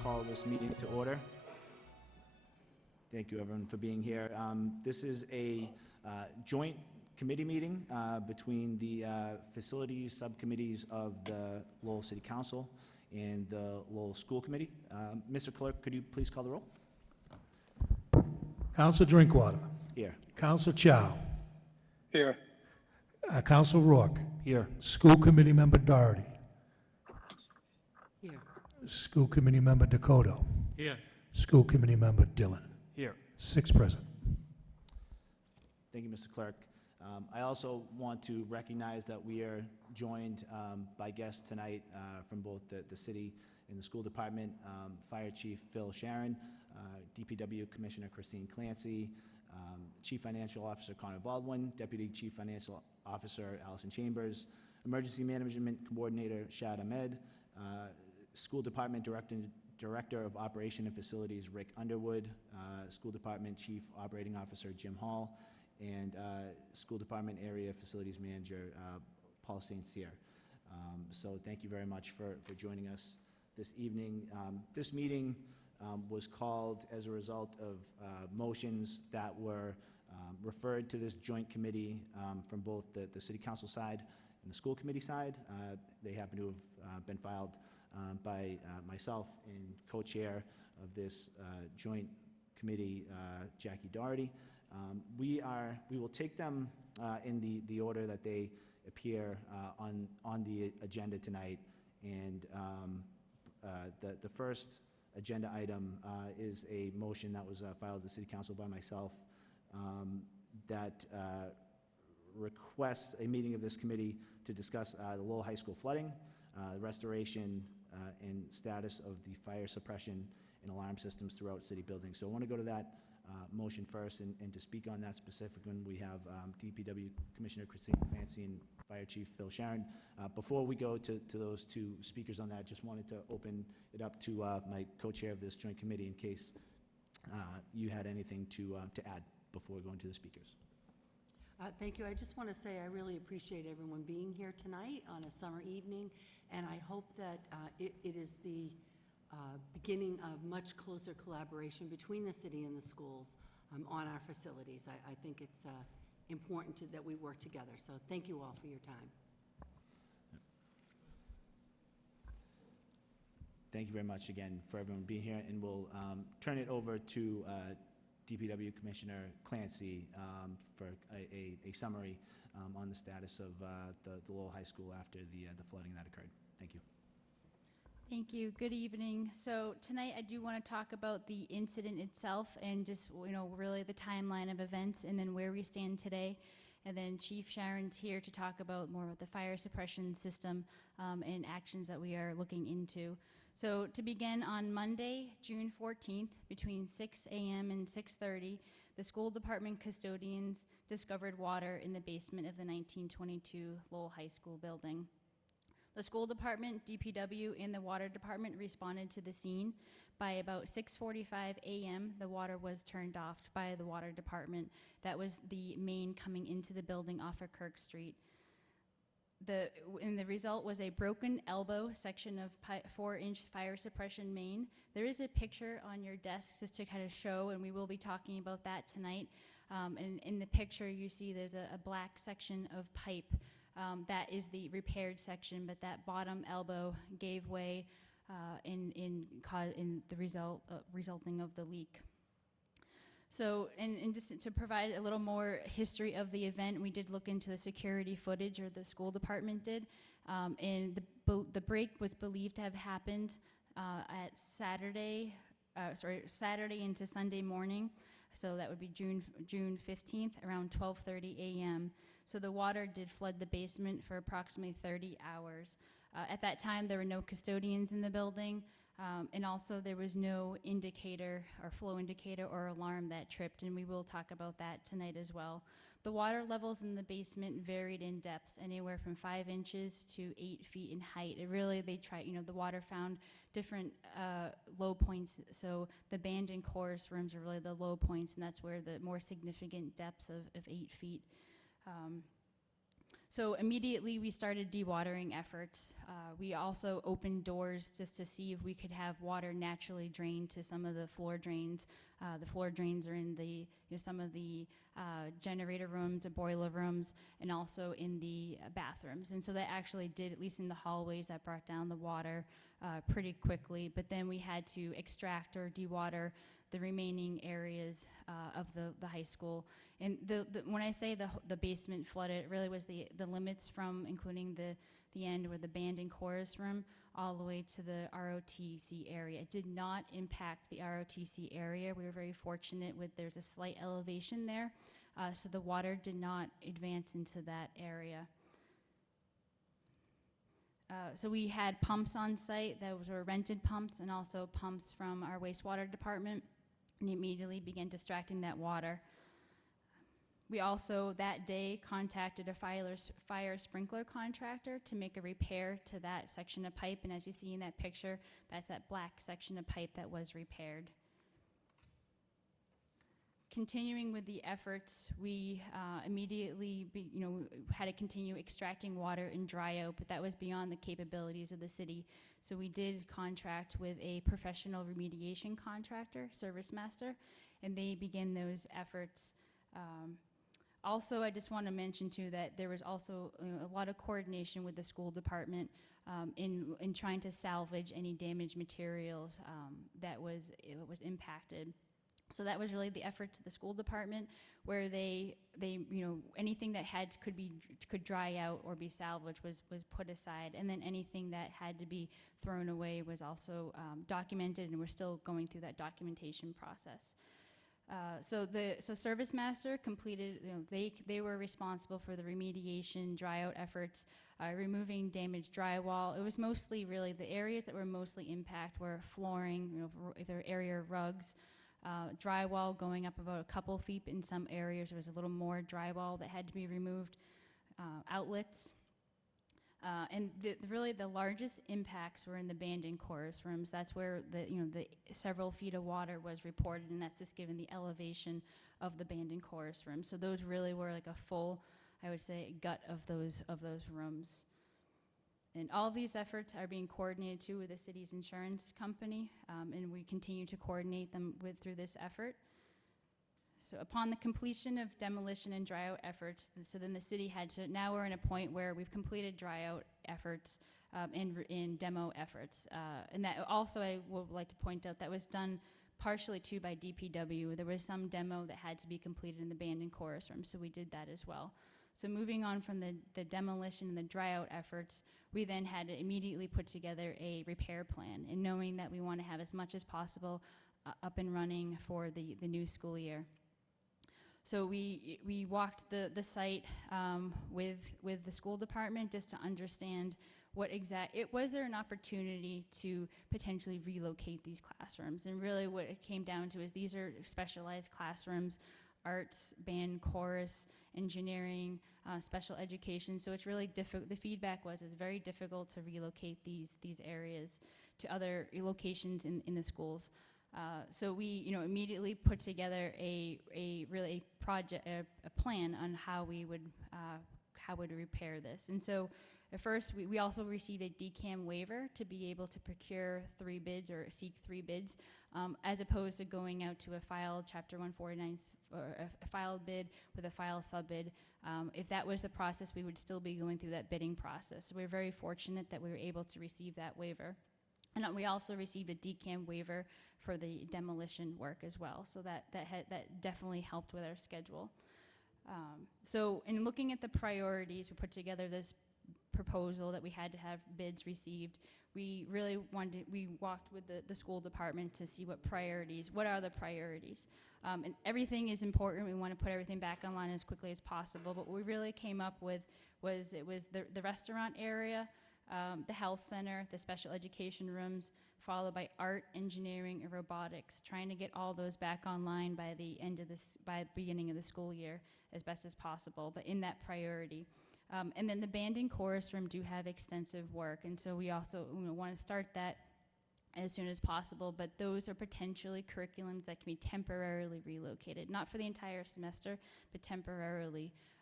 call this meeting to order. Thank you, everyone, for being here. This is a joint committee meeting between the facilities subcommittees of the Lowell City Council and the Lowell School Committee. Mr. Clerk, could you please call the roll? Council Drinkwater. Here. Council Chow. Here. Council Rourke. Here. School Committee Member Doherty. Here. School Committee Member Dakota. Here. School Committee Member Dillon. Here. 6 present. Thank you, Mr. Clerk. I also want to recognize that we are joined by guests tonight from both the city and the school department. Fire Chief Phil Sharon, DPW Commissioner Christine Clancy, Chief Financial Officer Connor Baldwin, Deputy Chief Financial Officer Allison Chambers, Emergency Management Coordinator Shad Ahmed, School Department Director of Operation and Facilities Rick Underwood, School Department Chief Operating Officer Jim Hall, and School Department Area Facilities Manager Paul St. Cyr. So thank you very much for joining us this evening. This meeting was called as a result of motions that were referred to this joint committee from both the City Council side and the School Committee side. They happen to have been filed by myself and co-chair of this joint committee, Jackie Doherty. We will take them in the order that they appear on the agenda tonight. And the first agenda item is a motion that was filed at the City Council by myself that requests a meeting of this committee to discuss the Lowell High School flooding, restoration and status of the fire suppression and alarm systems throughout city buildings. So I want to go to that motion first, and to speak on that specific one, we have DPW Commissioner Christine Clancy and Fire Chief Phil Sharon. Before we go to those two speakers on that, just wanted to open it up to my co-chair of this joint committee in case you had anything to add before we go into the speakers. Thank you. I just want to say I really appreciate everyone being here tonight on a summer evening, and I hope that it is the beginning of much closer collaboration between the city and the schools on our facilities. I think it's important that we work together. So thank you all for your time. Thank you very much again for everyone being here, and we'll turn it over to DPW Commissioner Clancy for a summary on the status of the Lowell High School after the flooding that occurred. Thank you. Thank you. Good evening. So tonight I do want to talk about the incident itself and just, really the timeline of events and then where we stand today. And then Chief Sharon's here to talk about more of the fire suppression system and actions that we are looking into. So to begin, on Monday, June 14th, between 6 a.m. and 6:30, the school department custodians discovered water in the basement of the 1922 Lowell High School building. The school department, DPW, and the water department responded to the scene. By about 6:45 a.m., the water was turned off by the water department. That was the main coming into the building off of Kirk Street. And the result was a broken elbow section of 4-inch fire suppression main. There is a picture on your desk just to kind of show, and we will be talking about that tonight. And in the picture, you see there's a black section of pipe. That is the repaired section, but that bottom elbow gave way in the resulting of the leak. So, and just to provide a little more history of the event, we did look into the security footage, or the school department did, and the break was believed to have happened at Saturday into Sunday morning. So that would be June 15th, around 12:30 a.m. So the water did flood the basement for approximately 30 hours. At that time, there were no custodians in the building, and also there was no indicator or flow indicator or alarm that tripped, and we will talk about that tonight as well. The water levels in the basement varied in depths, anywhere from 5 inches to 8 feet in height. The water found different low points. So the band and chorus rooms are really the low points, and that's where the more significant depths of 8 feet. So immediately we started dewatering efforts. We also opened doors just to see if we could have water naturally drain to some of the floor drains. The floor drains are in some of the generator rooms, the boiler rooms, and also in the bathrooms. And so that actually did, at least in the hallways, that brought down the water pretty quickly. But then we had to extract or dewater the remaining areas of the high school. And when I say the basement flooded, it really was the limits from including the end where the band and chorus room all the way to the ROTC area. It did not impact the ROTC area. We were very fortunate there's a slight elevation there, so the water did not advance into that area. So we had pumps on site that were rented pumps and also pumps from our wastewater department, and immediately began distracting that water. We also that day contacted a fire sprinkler contractor to make a repair to that section of pipe, and as you see in that picture, that's that black section of pipe that was repaired. Continuing with the efforts, we immediately had to continue extracting water in dry out, but that was beyond the capabilities of the city. So we did contract with a professional remediation contractor, ServiceMaster, and they began those efforts. Also, I just want to mention too that there was also a lot of coordination with the school department in trying to salvage any damaged materials that was impacted. So that was really the effort to the school department, where they anything that could dry out or be salvaged was put aside, and then anything that had to be thrown away was also documented, and we're still going through that documentation process. So ServiceMaster completed, they were responsible for the remediation, dry out efforts, removing damaged drywall. It was mostly really the areas that were mostly impacted were flooring, if there were area rugs, drywall going up about a couple feet in some areas. There was a little more drywall that had to be removed, outlets. And really the largest impacts were in the band and chorus rooms. That's where the several feet of water was reported, and that's just given the elevation of the band and chorus rooms. So those really were like a full, I would say, gut of those rooms. And all of these efforts are being coordinated too with the city's insurance company, and we continue to coordinate them through this effort. So upon the completion of demolition and dry out efforts, so then the city had to, now we're in a point where we've completed dry out efforts in demo efforts. And that also, I would like to point out, that was done partially too by DPW. There was some demo that had to be completed in the band and chorus room, so we did that as well. So moving on from the demolition and the dry out efforts, we then had to immediately put together a repair plan, and knowing that we want to have as much as possible up and running for the new school year. So we walked the site with the school department just to understand was there an opportunity to potentially relocate these classrooms? And really what it came down to is these are specialized classrooms, arts, band, chorus, engineering, special education. So it's really difficult. The feedback was it's very difficult to relocate these areas to other locations in the schools. So we, immediately put together a plan on how we would repair this. And so at first, we also received a DCAM waiver to be able to procure 3 bids or seek 3 bids, as opposed to going out to a filed Chapter 149 or a filed bid with a filed sub-bid. If that was the process, we would still be going through that bidding process. So we're very fortunate that we were able to receive that waiver. And we also received a DCAM waiver for the demolition work as well. So that definitely helped with our schedule. So in looking at the priorities, we put together this proposal that we had to have bids received. We really we walked with the school department to see what are the priorities. And everything is important. We want to put everything back online as quickly as possible. But what we really came up with was the restaurant area, the health center, the special education rooms, followed by art, engineering, and robotics, trying to get all those back online by the beginning of the school year as best as possible, but in that priority. And then the band and chorus room do have extensive work, and so we also want to start that as soon as possible, but those are potentially curriculums that can be temporarily relocated, not for the entire semester, but temporarily.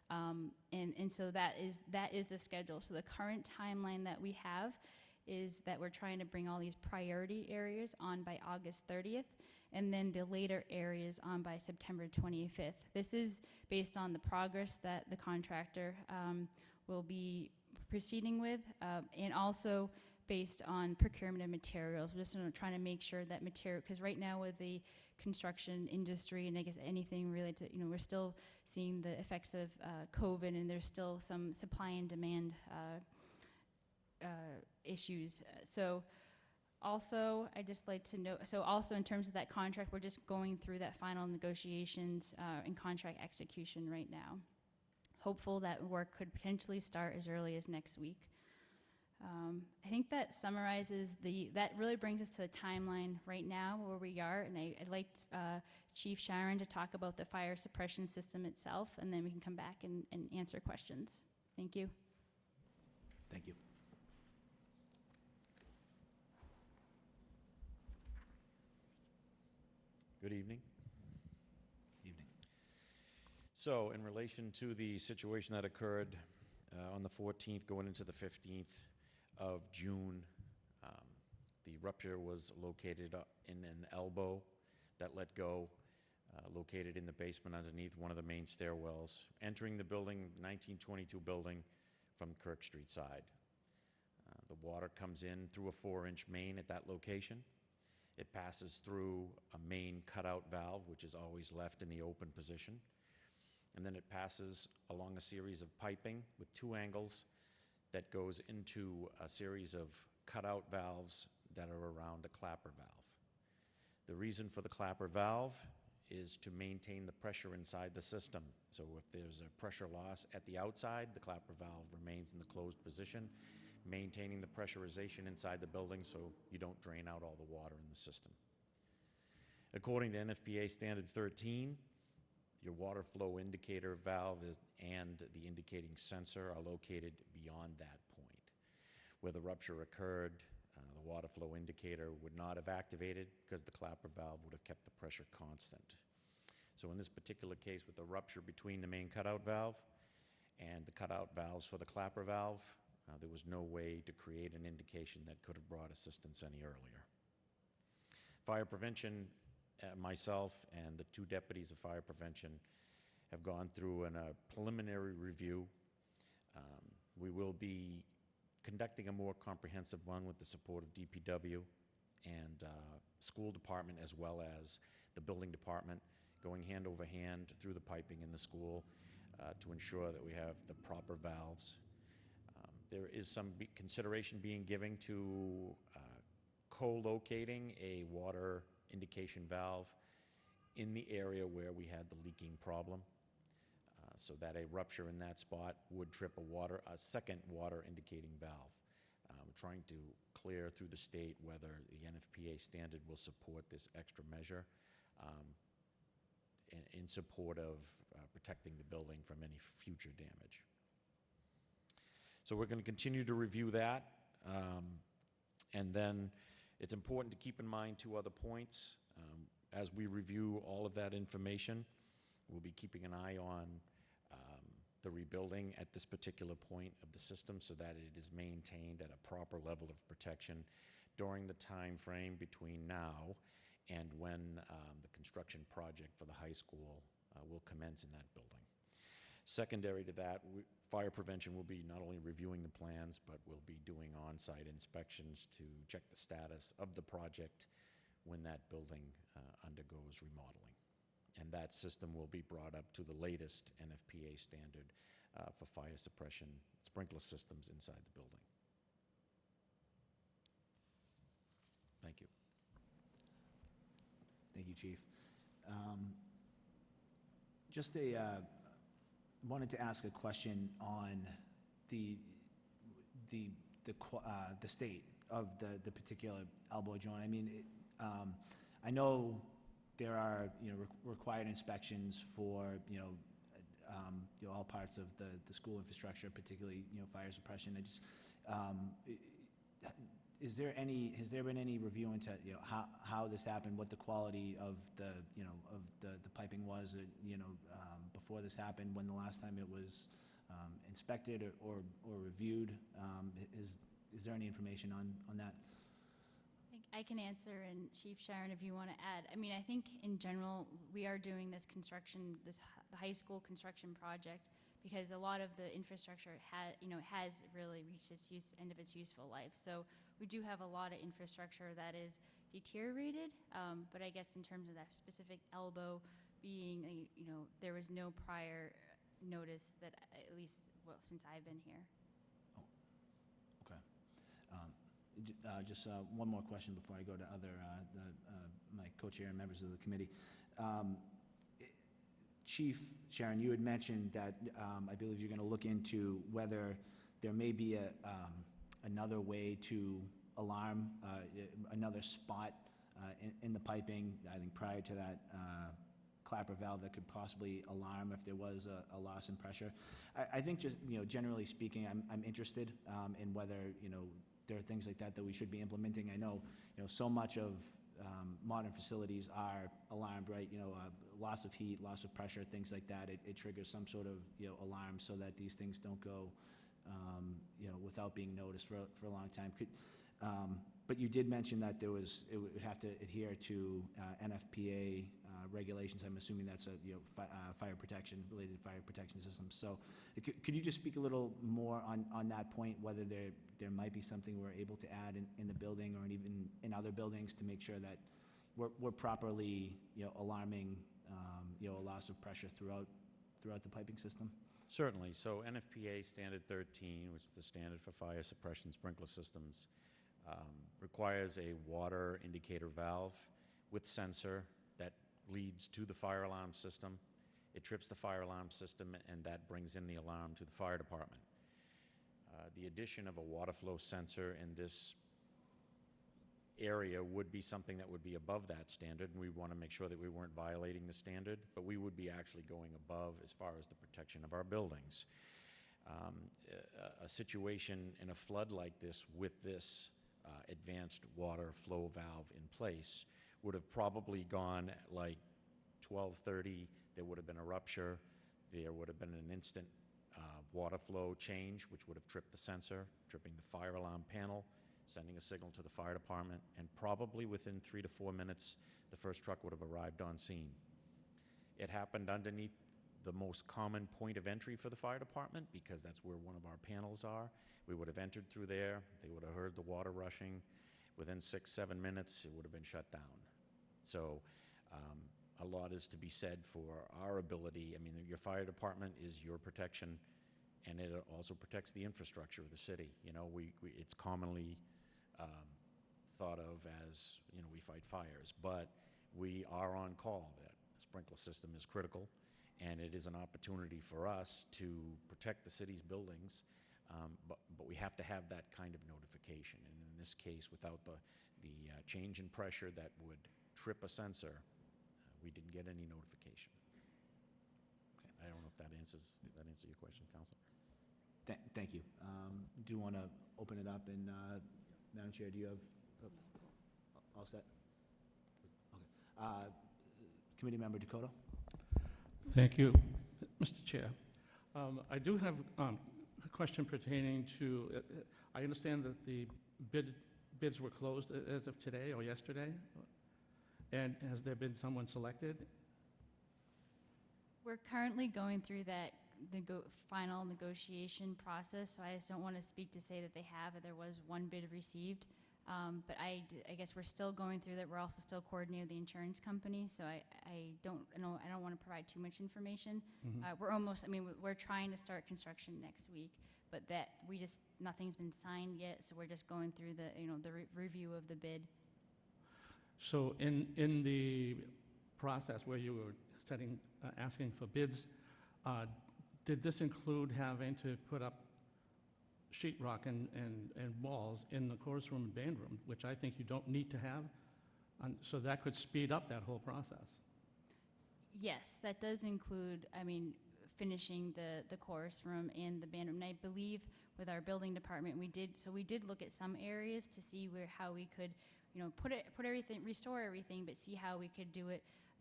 And so that is the schedule. So the current timeline that we have is that we're trying to bring all these priority areas on by August 30th, and then the later areas on by September 25th. This is based on the progress that the contractor will be proceeding with, and also based on procurement of materials. We're just trying to make sure that material, because right now with the construction industry, and I guess anything related to, we're still seeing the effects of COVID, and there's still some supply and demand issues. So also, I just like to note, so also in terms of that contract, we're just going through that final negotiations and contract execution right now. Hopeful that work could potentially start as early as next week. I think that summarizes that really brings us to the timeline right now where we are, and I'd like Chief Sharon to talk about the fire suppression system itself, and then we can come back and answer questions. Thank you. Thank you. Good evening. Evening. So, in relation to the situation that occurred on the 14th going into the 15th of June, the rupture was located in an elbow that let go, located in the basement underneath one of the main stairwells, entering the building, 1922 building, from Kirk Street side. The water comes in through a 4-inch main at that location. It passes through a main cutout valve, which is always left in the open position. And then it passes along a series of piping with 2 angles that goes into a series of cutout valves that are around a clapper valve. The reason for the clapper valve is to maintain the pressure inside the system. So if there's a pressure loss at the outside, the clapper valve remains in the closed position, maintaining the pressurization inside the building so you don't drain out all the water in the system. According to NFPA Standard 13, your water flow indicator valve and the indicating sensor are located beyond that point. Where the rupture occurred, the water flow indicator would not have activated because the clapper valve would have kept the pressure constant. So in this particular case, with the rupture between the main cutout valve and the cutout valves for the clapper valve, there was no way to create an indication that could have brought assistance any earlier. Fire prevention, myself and the 2 deputies of fire prevention have gone through a preliminary review. We will be conducting a more comprehensive one with the support of DPW and school department, as well as the building department, going hand over hand through the piping in the school to ensure that we have the proper valves. There is some consideration being given to co-locating a water indication valve in the area where we had the leaking problem, so that a rupture in that spot would trip a second water indicating valve. We're trying to clear through the state whether the NFPA standard will support this extra measure in support of protecting the building from any future damage. So we're going to continue to review that, and then it's important to keep in mind 2 other points. As we review all of that information, we'll be keeping an eye on the rebuilding at this particular point of the system so that it is maintained at a proper level of protection during the time frame between now and when the construction project for the high school will commence in that building. Secondary to that, fire prevention will be not only reviewing the plans, but we'll be doing on-site inspections to check the status of the project when that building undergoes remodeling. And that system will be brought up to the latest NFPA standard for fire suppression sprinkler systems inside the building. Thank you. Thank you, Chief. Wanted to ask a question on the state of the particular elbow joint. I mean, I know there are required inspections for all parts of the school infrastructure, particularly fire suppression. I just has there been any review into how this happened, what the quality of the piping was before this happened, when the last time it was inspected or reviewed? Is there any information on that? I can answer, and Chief Sharon, if you want to add. I mean, I think in general, we are doing this construction, the high school construction project, because a lot of the infrastructure has really reached its end of its useful life. So we do have a lot of infrastructure that is deteriorated, but I guess in terms of that specific elbow being, there was no prior notice that, at least, well, since I've been here. Okay. Just one more question before I go to other, my co-chair and members of the committee. Chief Sharon, you had mentioned that I believe you're going to look into whether there may be another way to alarm, another spot in the piping, I think prior to that clapper valve that could possibly alarm if there was a loss in pressure. I think just, generally speaking, I'm interested in whether, there are things like that we should be implementing. I know, so much of modern facilities are alarmed, right? Loss of heat, loss of pressure, things like that. It triggers some sort of, alarm so that these things don't go, without being noticed for a long time. But you did mention that it would have to adhere to NFPA regulations. I'm assuming that's fire protection, related to fire protection systems. So could you just speak a little more on that point, whether there might be something we're able to add in the building or even in other buildings to make sure that we're properly, alarming, a loss of pressure throughout the piping system? Certainly. So NFPA Standard 13, which is the standard for fire suppression sprinkler systems, requires a water indicator valve with sensor that leads to the fire alarm system. It trips the fire alarm system, and that brings in the alarm to the fire department. The addition of a water flow sensor in this area would be something that would be above that standard, and we want to make sure that we weren't violating the standard, but we would be actually going above as far as the protection of our buildings. A situation in a flood like this with this advanced water flow valve in place would have probably gone like 12:30. There would have been a rupture. There would have been an instant water flow change, which would have tripped the sensor, tripping the fire alarm panel, sending a signal to the fire department, and probably within 3 to 4 minutes, the first truck would have arrived on scene. It happened underneath the most common point of entry for the fire department, because that's where one of our panels are. We would have entered through there. They would have heard the water rushing. Within 6, 7 minutes, it would have been shut down. So a lot is to be said for our ability. I mean, your fire department is your protection, and it also protects the infrastructure of the city. It's commonly thought of as, we fight fires, but we are on call. That sprinkler system is critical, and it is an opportunity for us to protect the city's buildings, but we have to have that kind of notification. And in this case, without the change in pressure that would trip a sensor, we didn't get any notification. Okay. I don't know if that answers your question, Councilor. Thank you. Do you want to open it up? And Madam Chair, do you have all set? Okay. Committee Member Dakota. Thank you, Mr. Chair. I do have a question pertaining to, I understand that the bids were closed as of today or yesterday, and has there been someone selected? We're currently going through that final negotiation process, so I just don't want to speak to say that they have, or there was one bid received. But I guess we're still going through that. We're also still coordinating with the insurance company, so I don't know. I don't want to provide too much information. We're trying to start construction next week, but nothing's been signed yet, so we're just going through the review of the bid. So in the process where you were asking for bids, did this include having to put up sheetrock and walls in the chorus room and band room, which I think you don't need to have, so that could speed up that whole process? Yes, that does include, finishing the chorus room and the band room. And I believe with our building department, we did look at some areas to see how we could, put everything, restore everything, but see how we could do it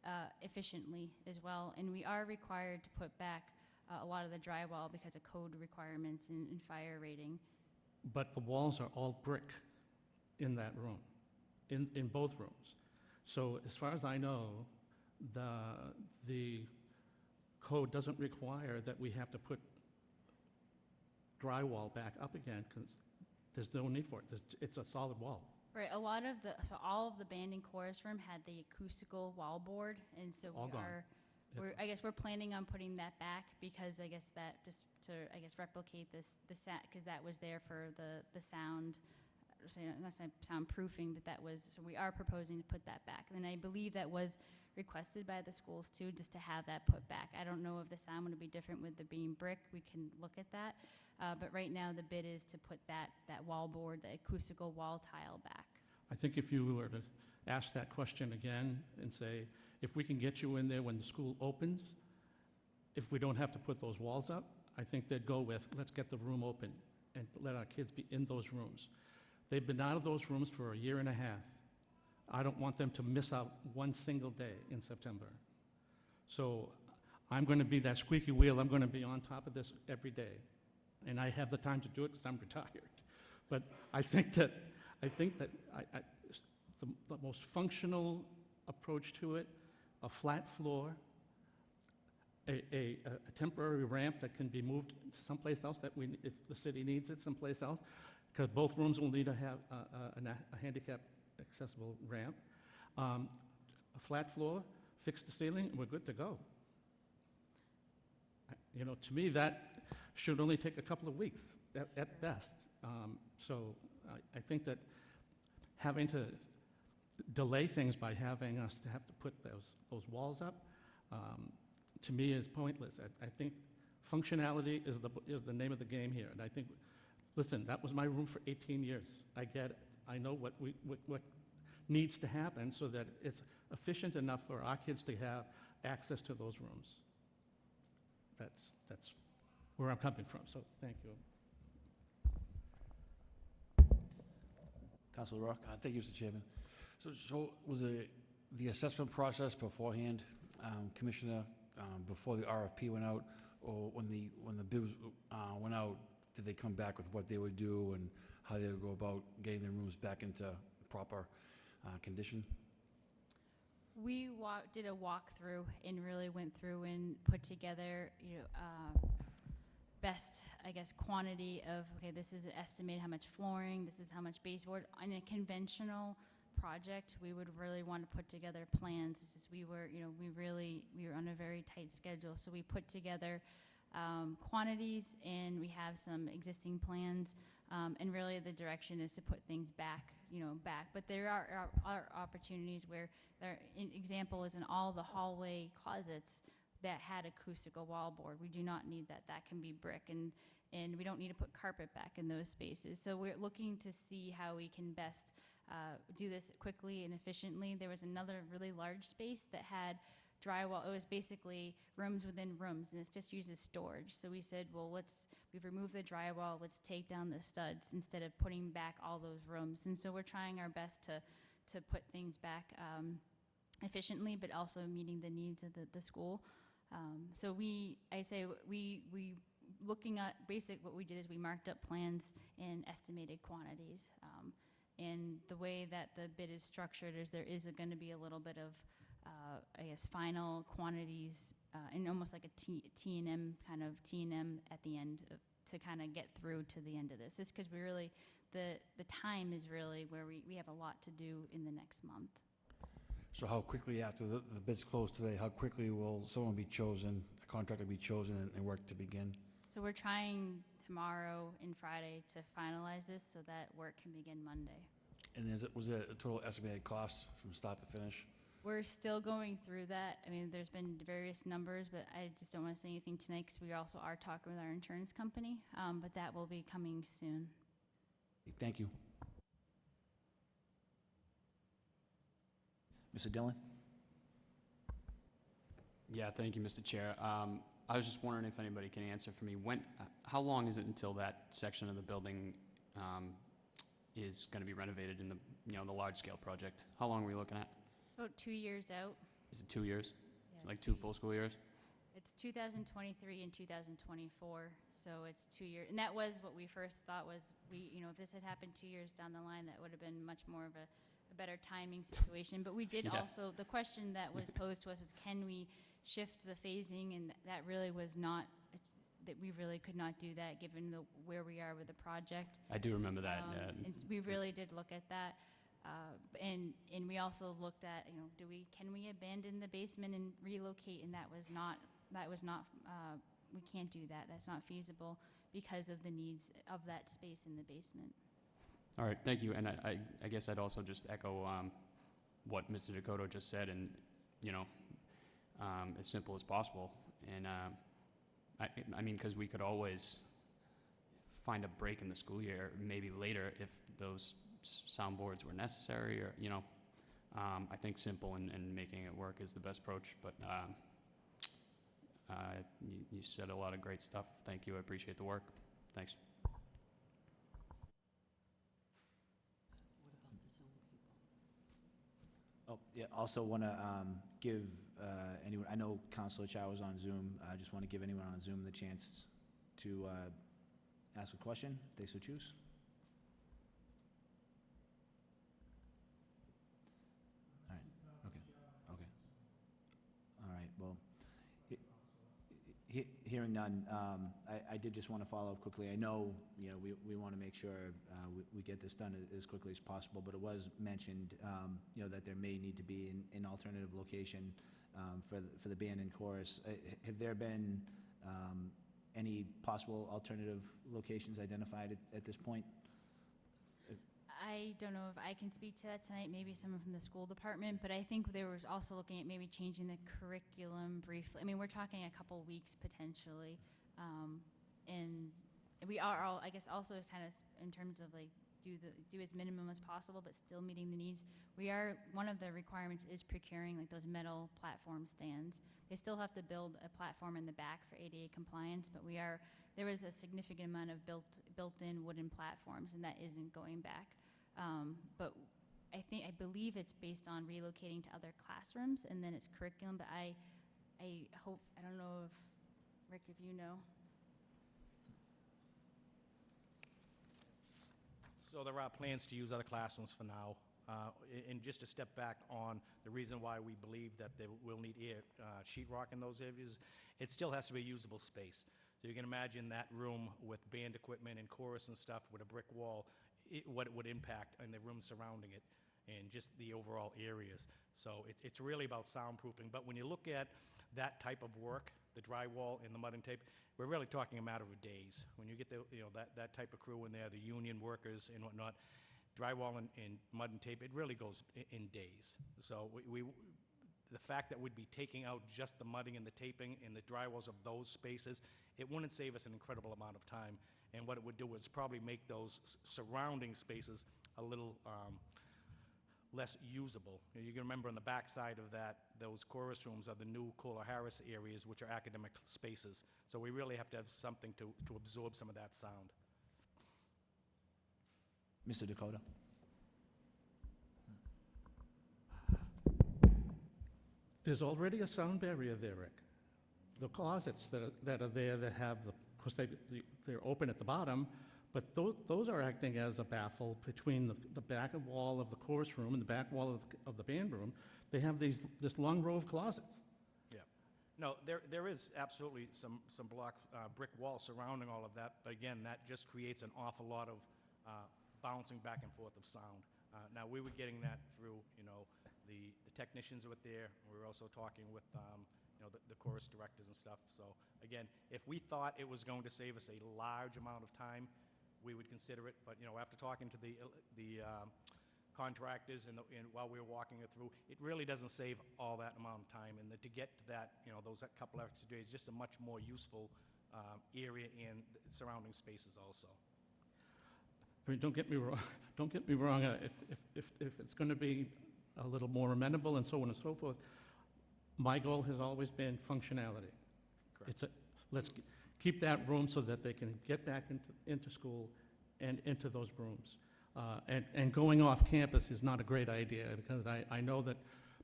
efficiently as well. And we are required to put back a lot of the drywall because of code requirements and fire rating. But the walls are all brick in that room, in both rooms. So as far as I know, the code doesn't require that we have to put drywall back up again, because there's no need for it. It's a solid wall. Right, a lot of so all of the band and chorus room had the acoustical wall board, and so All gone. I guess we're planning on putting that back, because I guess that just to, replicate the sound, because that was there for the sound, so not soundproofing, but that was, so we are proposing to put that back. And I believe that was requested by the schools too, just to have that put back. I don't know if the sound would be different with the being brick, we can look at that. But right now, the bid is to put that wall board, the acoustical wall tile back. I think if you were to ask that question again and say, if we can get you in there when the school opens, if we don't have to put those walls up, I think they'd go with, let's get the room open and let our kids be in those rooms. They've been out of those rooms for a year and a half. I don't want them to miss out one single day in September. So I'm going to be that squeaky wheel. I'm going to be on top of this every day. And I have the time to do it because I'm retired. But I think that the most functional approach to it, a flat floor, a temporary ramp that can be moved to someplace else if the city needs it someplace else, because both rooms will need to have a handicap accessible ramp, a flat floor, fix the ceiling, and we're good to go. You know, to me, that should only take a couple of weeks at best. So I think that having to delay things by having us to have to put those walls up, to me, is pointless. I think functionality is the name of the game here. And I think, listen, that was my room for 18 years. I get it. I know what needs to happen so that it's efficient enough for our kids to have access to those rooms. That's where I'm coming from, so thank you. Councilor Rourke? Thank you, Mr. Chairman. So was the assessment process beforehand, Commissioner, before the RFP went out, or when the bid went out, did they come back with what they would do and how they would go about getting their rooms back into proper condition? We did a walkthrough and really went through and put together, best, I guess, quantity of, okay, this is an estimate how much flooring, this is how much baseboard. On a conventional project, we would really want to put together plans. We were on a very tight schedule, so we put together quantities, and we have some existing plans, and really the direction is to put things back. But there are opportunities where an example is in all the hallway closets that had acoustical wallboard. We do not need that. That can be brick, and we don't need to put carpet back in those spaces. So we're looking to see how we can best do this quickly and efficiently. There was another really large space that had drywall. It was basically rooms within rooms, and it's just used as storage. So we said, well, we've removed the drywall, let's take down the studs instead of putting back all those rooms. And so we're trying our best to put things back efficiently, but also meeting the needs of the school. So we looking at what we did is we marked up plans and estimated quantities. And the way that the bid is structured is there is going to be a little bit of, I guess, final quantities and almost like a T&M at the end to kind of get through to the end of this. It's because we really, the time is really where we have a lot to do in the next month. So how quickly after the bids close today, how quickly will someone be chosen, a contractor be chosen, and work to begin? So we're trying tomorrow and Friday to finalize this so that work can begin Monday. And was it a total estimated cost from start to finish? We're still going through that. I mean, there's been various numbers, but I just don't want to say anything tonight because we also are talking with our insurance company, but that will be coming soon. Thank you. Mr. Dillon? Yeah, thank you, Mr. Chair. I was just wondering if anybody can answer for me. How long is it until that section of the building is going to be renovated in the large-scale project? How long are we looking at? About 2 years out. Is it 2 years? Yeah, Like 2 full school years? It's 2023 and 2024, so it's 2 years. And that was what we first thought was, if this had happened 2 years down the line, that would have been much more of a better timing situation. But we did Yeah. also, the question that was posed to us was, can we shift the phasing? And that really was not, that we really could not do that, given where we are with the project. I do remember that. We really did look at that. And we also looked at, can we abandon the basement and relocate? And that was not, we can't do that. That's not feasible because of the needs of that space in the basement. All right, thank you. And I guess I'd also just echo what Mr. Dakota just said, and, as simple as possible. And I mean, because we could always find a break in the school year, maybe later, if those soundboards were necessary, or, I think simple and making it work is the best approach. But you said a lot of great stuff. Thank you. I appreciate the work. Thanks. What about the Zoom people? Oh, yeah, also want to give anyone, I know Counselor Chow was on Zoom, I just want to give anyone on Zoom the chance to ask a question, if they so choose. All right, okay, okay. All right, well, hearing none, I did just want to follow up quickly. I know, we want to make sure we get this done as quickly as possible, but it was mentioned, that there may need to be an alternative location for the band and chorus. Have there been any possible alternative locations identified at this point? I don't know if I can speak to that tonight, maybe someone from the school department, but I think there was also looking at maybe changing the curriculum briefly. I mean, we're talking a couple weeks potentially. And we are all, I guess, also kind of in terms of like do as minimum as possible, but still meeting the needs. One of the requirements is procuring like those metal platform stands. They still have to build a platform in the back for ADA compliance, but there is a significant amount of built-in wooden platforms, and that isn't going back. But I believe it's based on relocating to other classrooms, and then it's curriculum, but I don't know if, Rick, if you know. So there are plans to use other classrooms for now. And just to step back on the reason why we believe that they will need sheetrock in those areas, it still has to be a usable space. So you can imagine that room with band equipment and chorus and stuff with a brick wall, what it would impact in the room surrounding it and just the overall areas. So it's really about soundproofing. But when you look at that type of work, the drywall and the mud and tape, we're really talking a matter of days. When you get that type of crew in there, the union workers and whatnot, drywall and mud and tape, it really goes in days. So the fact that we'd be taking out just the mudding and the taping and the drywalls of those spaces, it wouldn't save us an incredible amount of time. And what it would do is probably make those surrounding spaces a little less usable. You can remember on the back side of those chorus rooms are the new Kohler Harris areas, which are academic spaces. So we really have to have something to absorb some of that sound. Mr. Dakota? There's already a sound barrier there, Rick. The closets that are there that have of course, they're open at the bottom, but those are acting as a baffle between the back wall of the chorus room and the back wall of the band room. They have this long row of closets. Yeah. No, there is absolutely some brick walls surrounding all of that, but again, that just creates an awful lot of bouncing back and forth of sound. Now, we were getting that through, the technicians were there. We were also talking with, the chorus directors and stuff. So again, if we thought it was going to save us a large amount of time, we would consider it. But, after talking to the contractors and while we were walking it through, it really doesn't save all that amount of time. And to get to that, those couple extra days, just a much more useful area and surrounding spaces also. I mean, don't get me wrong. Don't get me wrong. If it's going to be a little more amenable and so on and so forth, my goal has always been functionality. Correct. Let's keep that room so that they can get back into school and into those rooms. And going off campus is not a great idea, because I know that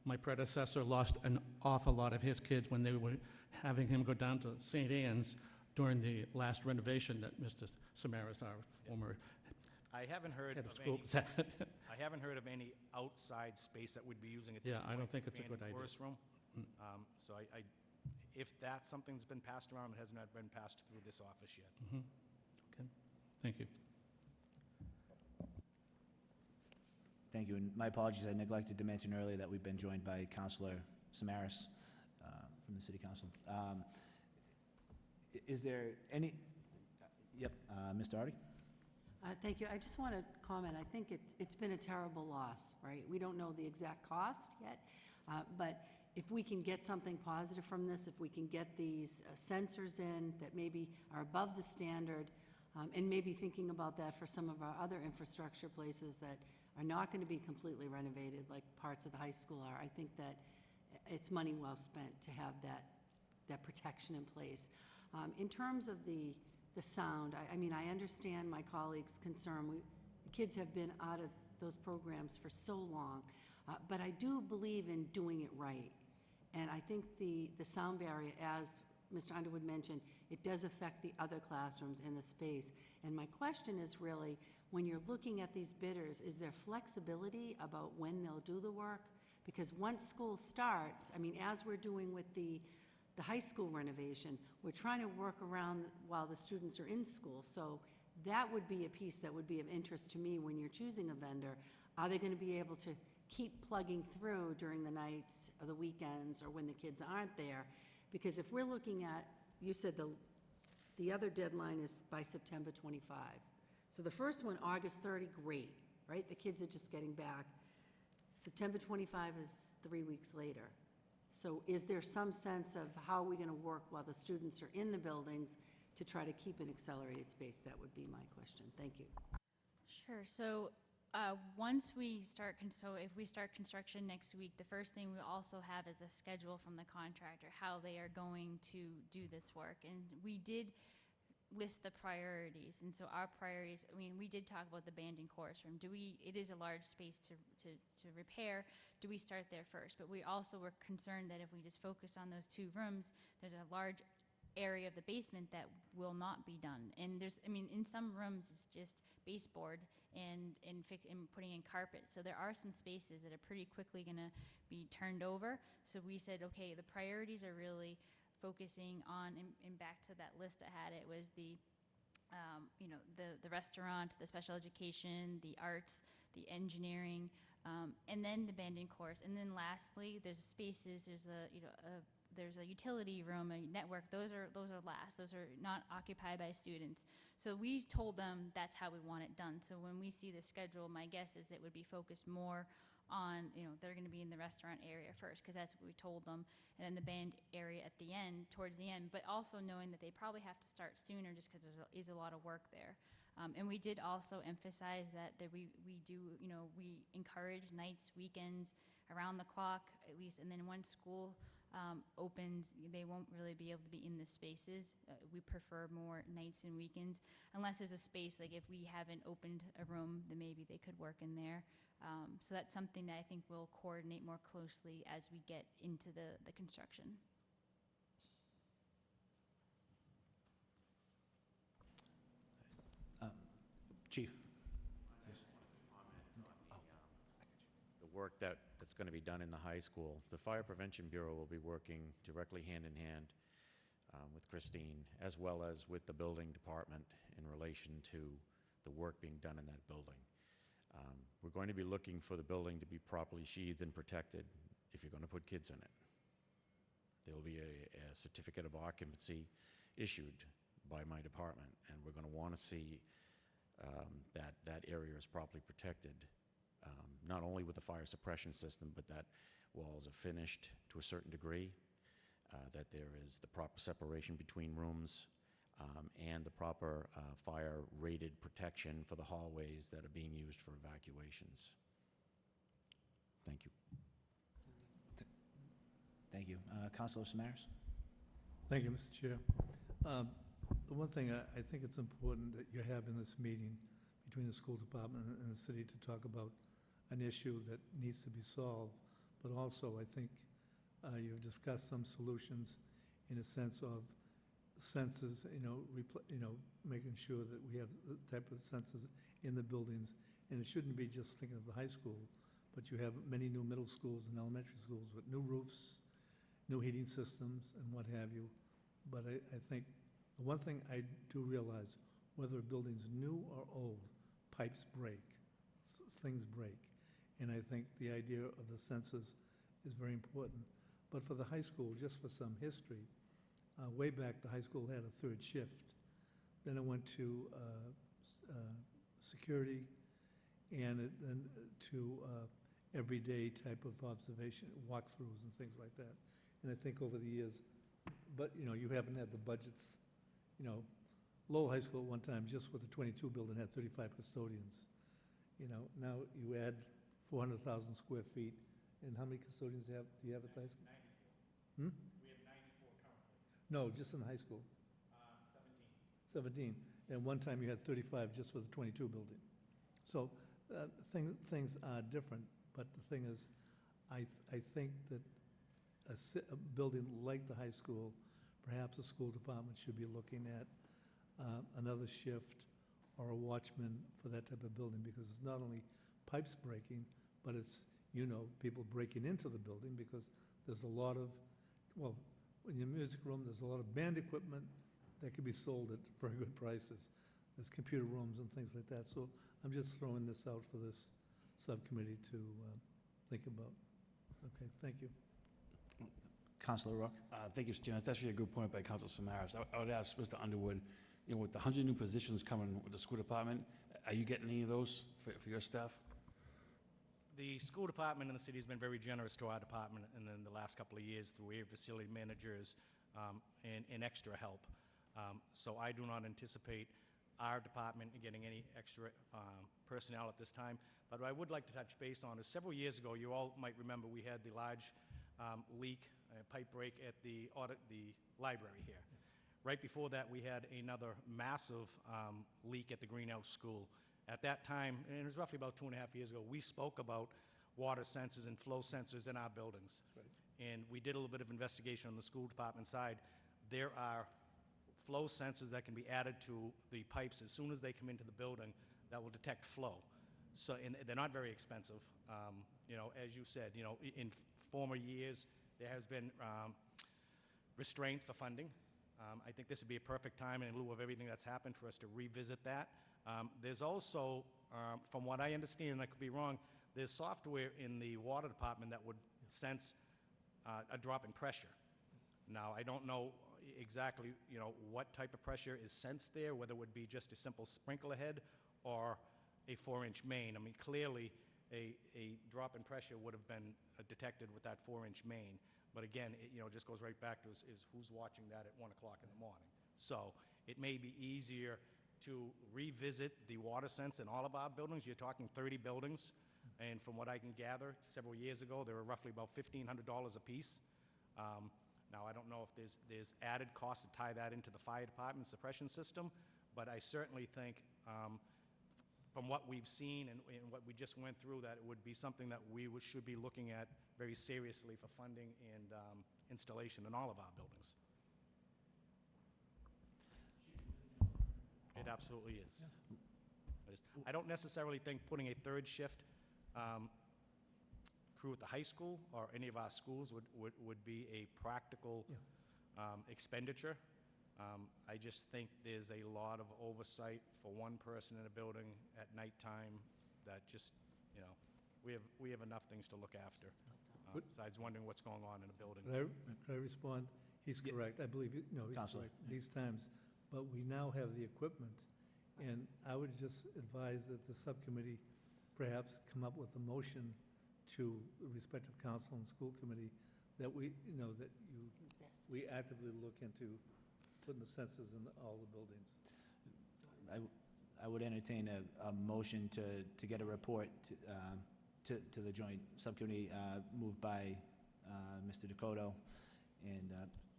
my predecessor lost an awful lot of his kids when they were having him go down to St. Anne's during the last renovation that Mr. Samaras, our former I haven't heard head of of school, any, was at. I haven't heard of any outside space that we'd be using at this Yeah, point. I don't think for it's a band good and idea. chorus room. Mm. So if that's something's been passed around, it has not been passed through this office yet. Mhm. Okay, thank you. Thank you, and my apologies, I neglected to mention earlier that we've been joined by Counselor Samaras from the City Council. Is there any, yep, Mr. Artie? Thank you. I just want to comment, I think it's been a terrible loss, right? We don't know the exact cost yet, but if we can get something positive from this, if we can get these sensors in that maybe are above the standard, and maybe thinking about that for some of our other infrastructure places that are not going to be completely renovated, like parts of the high school are, I think that it's money well spent to have that protection in place. In terms of the sound, I mean, I understand my colleague's concern. The kids have been out of those programs for so long, but I do believe in doing it right. And I think the sound barrier, as Mr. Underwood mentioned, it does affect the other classrooms in the space. And my question is really, when you're looking at these bidders, is there flexibility about when they'll do the work? Because once school starts, I mean, as we're doing with the high school renovation, we're trying to work around while the students are in school. So that would be a piece that would be of interest to me when you're choosing a vendor. Are they going to be able to keep plugging through during the nights or the weekends or when the kids aren't there? Because if we're looking at, you said the other deadline is by September 25. So the first one, August 30, great, right? The kids are just getting back. September 25 is 3 weeks later. So is there some sense of how are we going to work while the students are in the buildings to try to keep an accelerated space? That would be my question. Thank you. Sure. So once we start, if we start construction next week, the first thing we also have is a schedule from the contractor, how they are going to do this work. And we did list the priorities. And so our priorities, I mean, we did talk about the band and chorus room. It is a large space to repair. Do we start there first? But we also were concerned that if we just focused on those 2 rooms, there's a large area of the basement that will not be done. And in some rooms, it's just baseboard and putting in carpet. So there are some spaces that are pretty quickly going to be turned over. So we said, okay, the priorities are really focusing on, and back to that list I had, it was the restaurant, the special education, the arts, the engineering, and then the band and chorus. And then lastly, there's spaces, there's a utility room, a network. Those are last. Those are not occupied by students. So we told them that's how we want it done. So when we see the schedule, my guess is it would be focused more on, they're going to be in the restaurant area first, because that's what we told them, and then the band area at the end, towards the end, but also knowing that they probably have to start sooner just because there is a lot of work there. And we did also emphasize that we encourage nights, weekends, around the clock at least, and then once school opens, they won't really be able to be in the spaces. We prefer more nights and weekends, unless there's a space, like if we haven't opened a room, then maybe they could work in there. So that's something that I think we'll coordinate more closely as we get into the construction. Chief? The work that's going to be done in the high school. The Fire Prevention Bureau will be working directly hand in hand with Christine, as well as with the building department in relation to the work being done in that building. We're going to be looking for the building to be properly sheathed and protected if you're going to put kids in it. There will be a certificate of occupancy issued by my department, and we're going to want to see that area is properly protected, not only with the fire suppression system, but that walls are finished to a certain degree, that there is the proper separation between rooms, and the proper fire-rated protection for the hallways that are being used for evacuations. Thank you. Thank you. Councilor Samaras? Thank you, Mr. Chair. The one thing I think it's important that you have in this meeting between the school department and the city to talk about an issue that needs to be solved but also I think you've discussed some solutions in a sense of census, making sure that we have the type of census in the buildings. And it shouldn't be just thinking of the high school, but you have many new middle schools and elementary schools with new roofs, new heating systems, and what have you. But I think the one thing I do realize, whether a building's new or old, pipes break, things break. And I think the idea of the census is very important. But for the high school, just for some history, way back, the high school had a third shift. Then it went to security, and then to everyday type of observation, walkthroughs and things like that. And I think over the years, but, you haven't had the budgets, Lowell High School at one time, just with the 22 building, had 35 custodians. Now you add 400,000 square feet, and how many custodians do you have at the high school? 94. We have 94 currently. No, just in the high school. 17. And one time you had 35 just for the 22 building. So things are different, but the thing is, I think that a building like the high school, perhaps the school department should be looking at another shift or a watchman for that type of building, because it's not only pipes breaking, but it's, people breaking into the building, because there's a lot of, well, in your music room, there's a lot of band equipment that can be sold at very good prices. There's computer rooms and things like that. So I'm just throwing this out for this subcommittee to think about. Okay, thank you. Councilor Rook? Thank you, Mr. Chairman. That's actually a good point by Councilor Samaras. I would ask Mr. Underwood, with the 100 new positions coming with the school department, are you getting any of those for your staff? The school department in the city has been very generous to our department in the last couple of years through area facility managers and extra help. So I do not anticipate our department getting any extra personnel at this time. But what I would like to touch base on is several years ago, you all might remember we had the large leak, pipe break at the library here. Right before that, we had another massive leak at the Greenhouse School. At that time, and it was roughly about 2.5 years ago, we spoke about water sensors and flow sensors in our buildings. Right. And we did a little bit of investigation on the school department side. There are flow sensors that can be added to the pipes as soon as they come into the building that will detect flow. So, and they're not very expensive. As you said, in former years, there has been restraints for funding. I think this would be a perfect time, in lieu of everything that's happened, for us to revisit that. There's also, from what I understand, and I could be wrong, there's software in the water department that would sense a drop in pressure. Now, I don't know exactly, what type of pressure is sensed there, whether it would be just a simple sprinkler head or a 4-inch main. I mean, clearly, a drop in pressure would have been detected with that 4-inch main. But again, it just goes right back to is who's watching that at 1 o'clock in the morning. So it may be easier to revisit the water sense in all of our buildings. You're talking 30 buildings, and from what I can gather, several years ago, they were roughly about $1,500 a piece. Now, I don't know if there's added cost to tie that into the fire department suppression system, but I certainly think, from what we've seen and what we just went through, that it would be something that we should be looking at very seriously for funding and installation in all of our buildings. It absolutely is. I don't necessarily think putting a third shift crew at the high school or any of our schools would be a practical expenditure. I just think there's a lot of oversight for one person in a building at nighttime that just, we have enough things to look after, besides wondering what's going on in a building. Could I respond? He's correct. I believe, he's Counselor. correct these times. But we now have the equipment, and I would just advise that the subcommittee perhaps come up with a motion to the respective council and school committee that we actively look into putting the sensors in all the buildings. I would entertain a motion to get a report to the joint subcommittee moved by Mr. Dakota and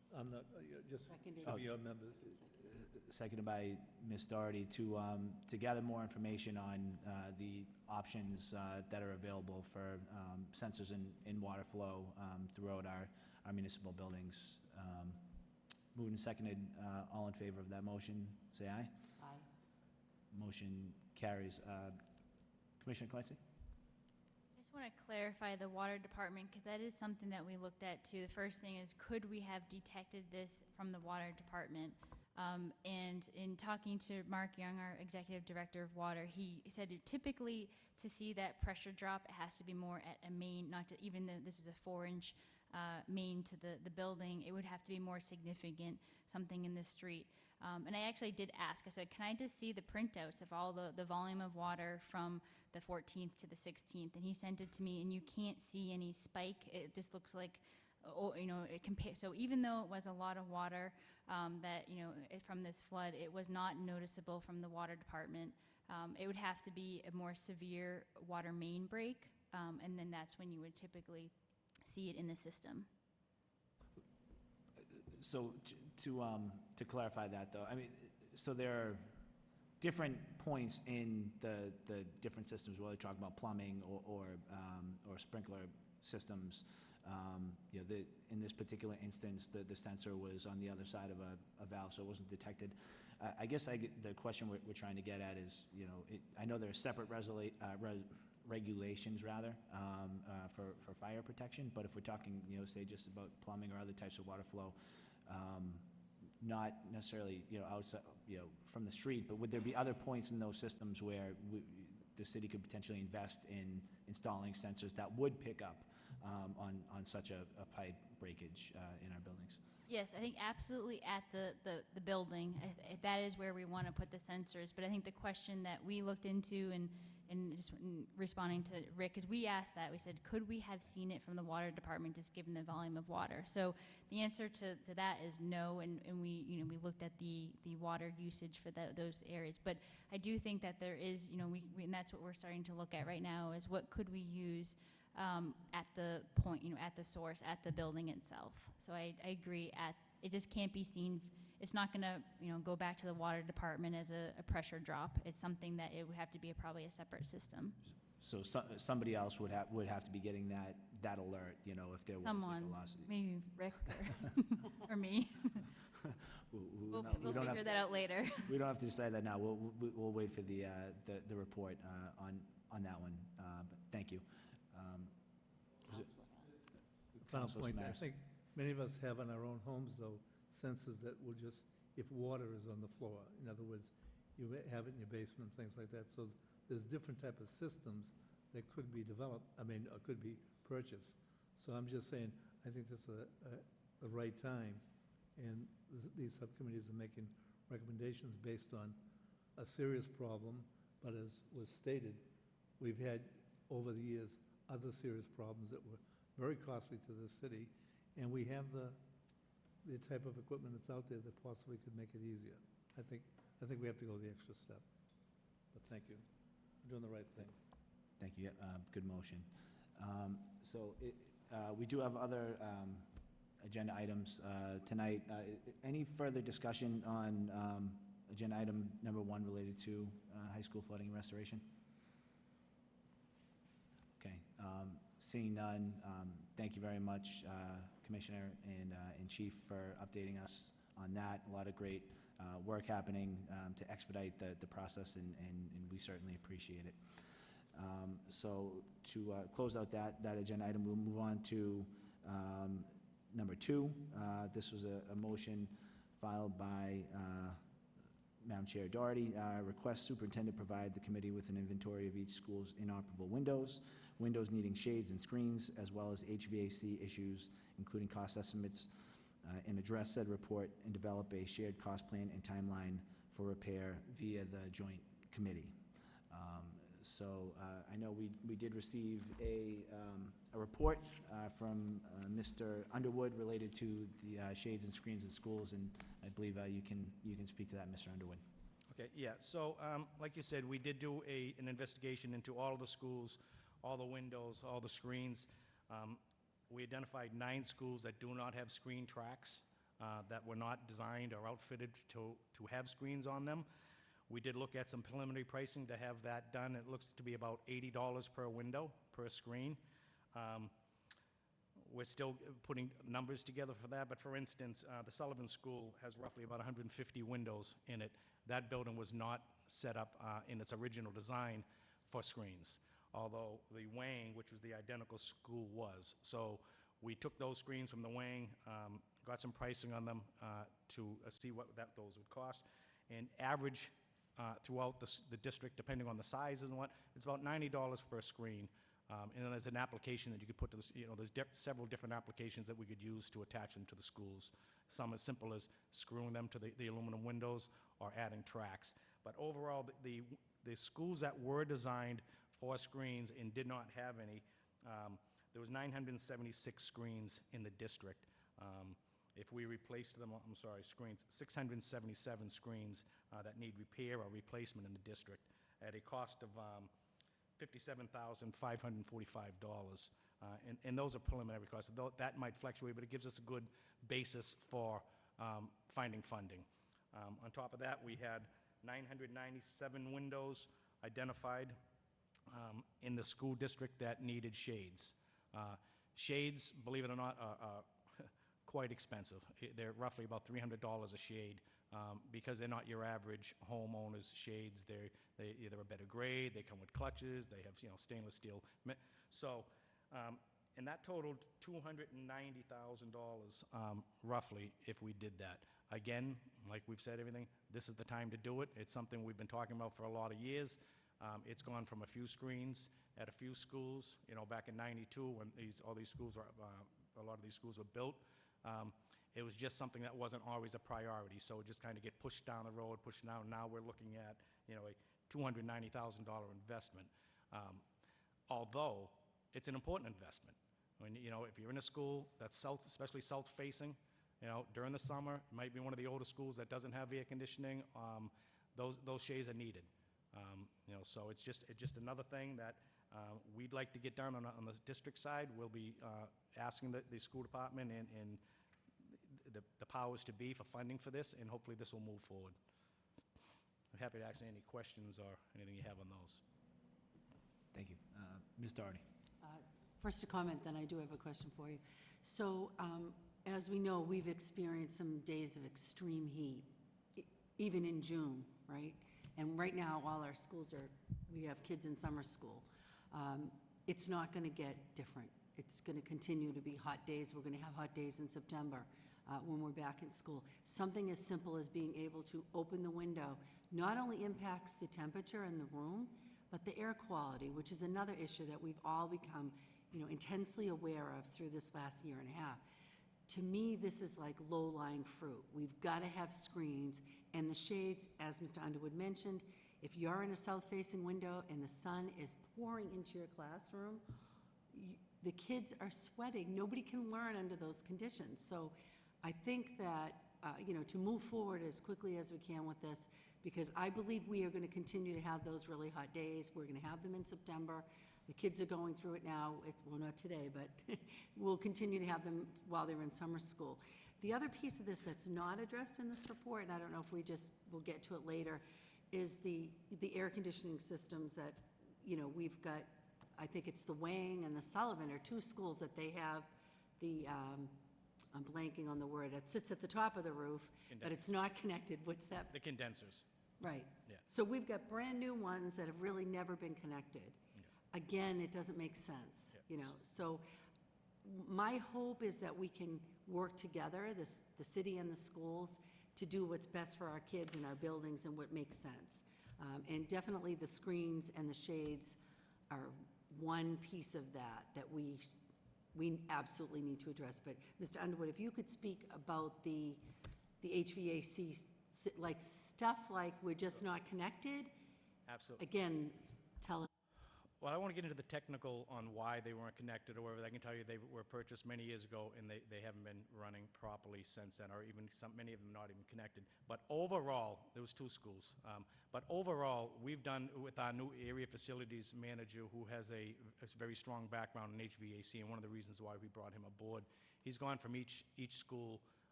I'm not, just Seconded. some of your members. Seconded by Ms. Doherty, to gather more information on the options that are available for sensors in water flow throughout our municipal buildings. Moved and seconded, all in favor of that motion, say aye. Aye. Motion carries. Commissioner Clancy? I just want to clarify the water department, because that is something that we looked at too. The first thing is, could we have detected this from the water department? And in talking to Mark Young, our executive director of water, he said typically to see that pressure drop, it has to be more at a main, not to, even though this is a 4-inch main to the building, it would have to be more significant, something in the street. And I actually did ask, I said, can I just see the printouts of all the volume of water from the 14th to the 16th? And he sent it to me, and you can't see any spike. It just looks like, so even though it was a lot of water that, from this flood, it was not noticeable from the water department. It would have to be a more severe water main break, and then that's when you would typically see it in the system. So to clarify that, though, I mean, so there are different points in the different systems, whether you're talking about plumbing or sprinkler systems. In this particular instance, the sensor was on the other side of a valve, so it wasn't detected. I guess the question we're trying to get at is, I know there are separate regulations for fire protection, but if we're talking, say just about plumbing or other types of water flow, not necessarily, outside, from the street, but would there be other points in those systems where the city could potentially invest in installing sensors that would pick up on such a pipe breakage in our buildings? Yes, I think absolutely at the building, that is where we want to put the sensors. But I think the question that we looked into and just responding to Rick, is we asked that, we said, could we have seen it from the water department just given the volume of water? So the answer to that is no, and we looked at the water usage for those areas. But I do think that there is, and that's what we're starting to look at right now, is what could we use at the point, at the source, at the building itself. So I agree, it just can't be seen. It's not going to, go back to the water department as a pressure drop. It's something that it would have to be probably a separate system. So somebody else would have to be getting that alert, if there was Someone, a velocity. maybe Rick or me. We'll figure that out later. We don't have to decide that now. We'll wait for the report on that one. But thank you. Final Councilor point, I Samaras. think many of us have in our own homes, though, sensors that will just, if water is on the floor, in other words, you have it in your basement, things like that. So there's different type of systems that could be developed, or could be purchased. So I'm just saying, I think this is the right time, and these subcommittees are making recommendations based on a serious problem, but as was stated, we've had, over the years, other serious problems that were very costly to the city, and we have the type of equipment that's out there that possibly could make it easier. I think we have to go the extra step. But thank you. You're doing the right thing. Thank you. Good motion. We do have other agenda items tonight. Any further discussion on agenda item number 1 related to high school flooding and restoration? Okay. Seeing none, thank you very much, Commissioner and Chief, for updating us on that. A lot of great work happening to expedite the process, and we certainly appreciate it. So to close out that agenda item, we'll move on to number 2. This was a motion filed by Madam Chair Doherty. Request superintendent provide the committee with an inventory of each school's inoperable windows needing shades and screens, as well as HVAC issues, including cost estimates, and address said report and develop a shared cost plan and timeline for repair via the joint committee. I know we did receive a report from Mr. Underwood related to the shades and screens in schools, and I believe you can speak to that, Mr. Underwood. Okay, yeah, so like you said, we did do an investigation into all of the schools, all the windows, all the screens. We identified 9 schools that do not have screen tracks. that were not designed or outfitted to have screens on them. We did look at some preliminary pricing to have that done. It looks to be about $80 per window, per screen. We're still putting numbers together for that, but for instance, the Sullivan School has roughly about 150 windows in it. That building was not set up in its original design for screens, although the Wang, which was the identical school, was. So we took those screens from the Wang, got some pricing on them to see what those would cost, and average throughout the district, depending on the sizes and what, it's about $90 per screen. And then there's an application that you could put to this, there's several different applications that we could use to attach them to the schools. Some as simple as screwing them to the aluminum windows or adding tracks. But overall, the schools that were designed for screens and did not have any, there was 976 screens in the district. If we replaced them, screens, 677 screens that need repair or replacement in the district at a cost of $57,545. And those are preliminary costs. That might fluctuate, but it gives us a good basis for finding funding. On top of that, we had 997 windows identified in the school district that needed shades. Shades, believe it or not, are quite expensive. They're roughly about $300 a shade. Because they're not your average homeowner's shades. They're either a better grade, they come with clutches, they have stainless steel. So, and that totaled $290,000 roughly if we did that. Again, like we've said, everything, this is the time to do it. It's something we've been talking about for a lot of years. It's gone from a few screens at a few schools, back in '92 when a lot of these schools were built. It was just something that wasn't always a priority, so it just kind of get pushed down the road, pushed down. Now we're looking at, a $290,000 investment. Although it's an important investment. When, if you're in a school that's especially south-facing, during the summer, it might be one of the older schools that doesn't have air conditioning. Those shades are needed. So it's just another thing that we'd like to get done on the district side. We'll be asking the school department and the powers to be for funding for this, and hopefully this will move forward. I'm happy to answer any questions or anything you have on those. Thank you. Ms. Doherty. First a comment, then I do have a question for you. So, as we know, we've experienced some days of extreme heat, even in June, right? And right now, all our schools we have kids in summer school. It's not going to get different. It's going to continue to be hot days. We're going to have hot days in September when we're back in school. Something as simple as being able to open the window not only impacts the temperature in the room, but the air quality, which is another issue that we've all become, intensely aware of through this last year and a half. To me, this is like low-lying fruit. We've got to have screens, and the shades, as Mr. Underwood mentioned, if you're in a south-facing window and the sun is pouring into your classroom, the kids are sweating. Nobody can learn under those conditions. So I think that, to move forward as quickly as we can with this, because I believe we are going to continue to have those really hot days. We're going to have them in September. The kids are going through it now. Well, not today, but we'll continue to have them while they're in summer school. The other piece of this that's not addressed in this report, and I don't know if we'll get to it later, is the air conditioning systems that, we've got. I think it's the Wang and the Sullivan are two schools that they have the, I'm blanking on the word, it sits at the top of the roof, but it's not connected. What's that? The condensers. Right. Yeah. So we've got brand-new ones that have really never been connected. Yeah. Again, it doesn't make sense, Yeah. So my hope is that we can work together, the city and the schools, to do what's best for our kids and our buildings and what makes sense. And definitely the screens and the shades are one piece of that we absolutely need to address. But Mr. Underwood, if you could speak about the HVAC, like stuff like we're just not connected. Absolutely. Again, tell us. Well, I want to get into the technical on why they weren't connected or whatever. I can tell you they were purchased many years ago, and they haven't been running properly since then, or even many of them not even connected. But overall, there was two schools. But overall, we've done with our new area facilities manager, who has a very strong background in HVAC, and one of the reasons why we brought him aboard. He's gone from each school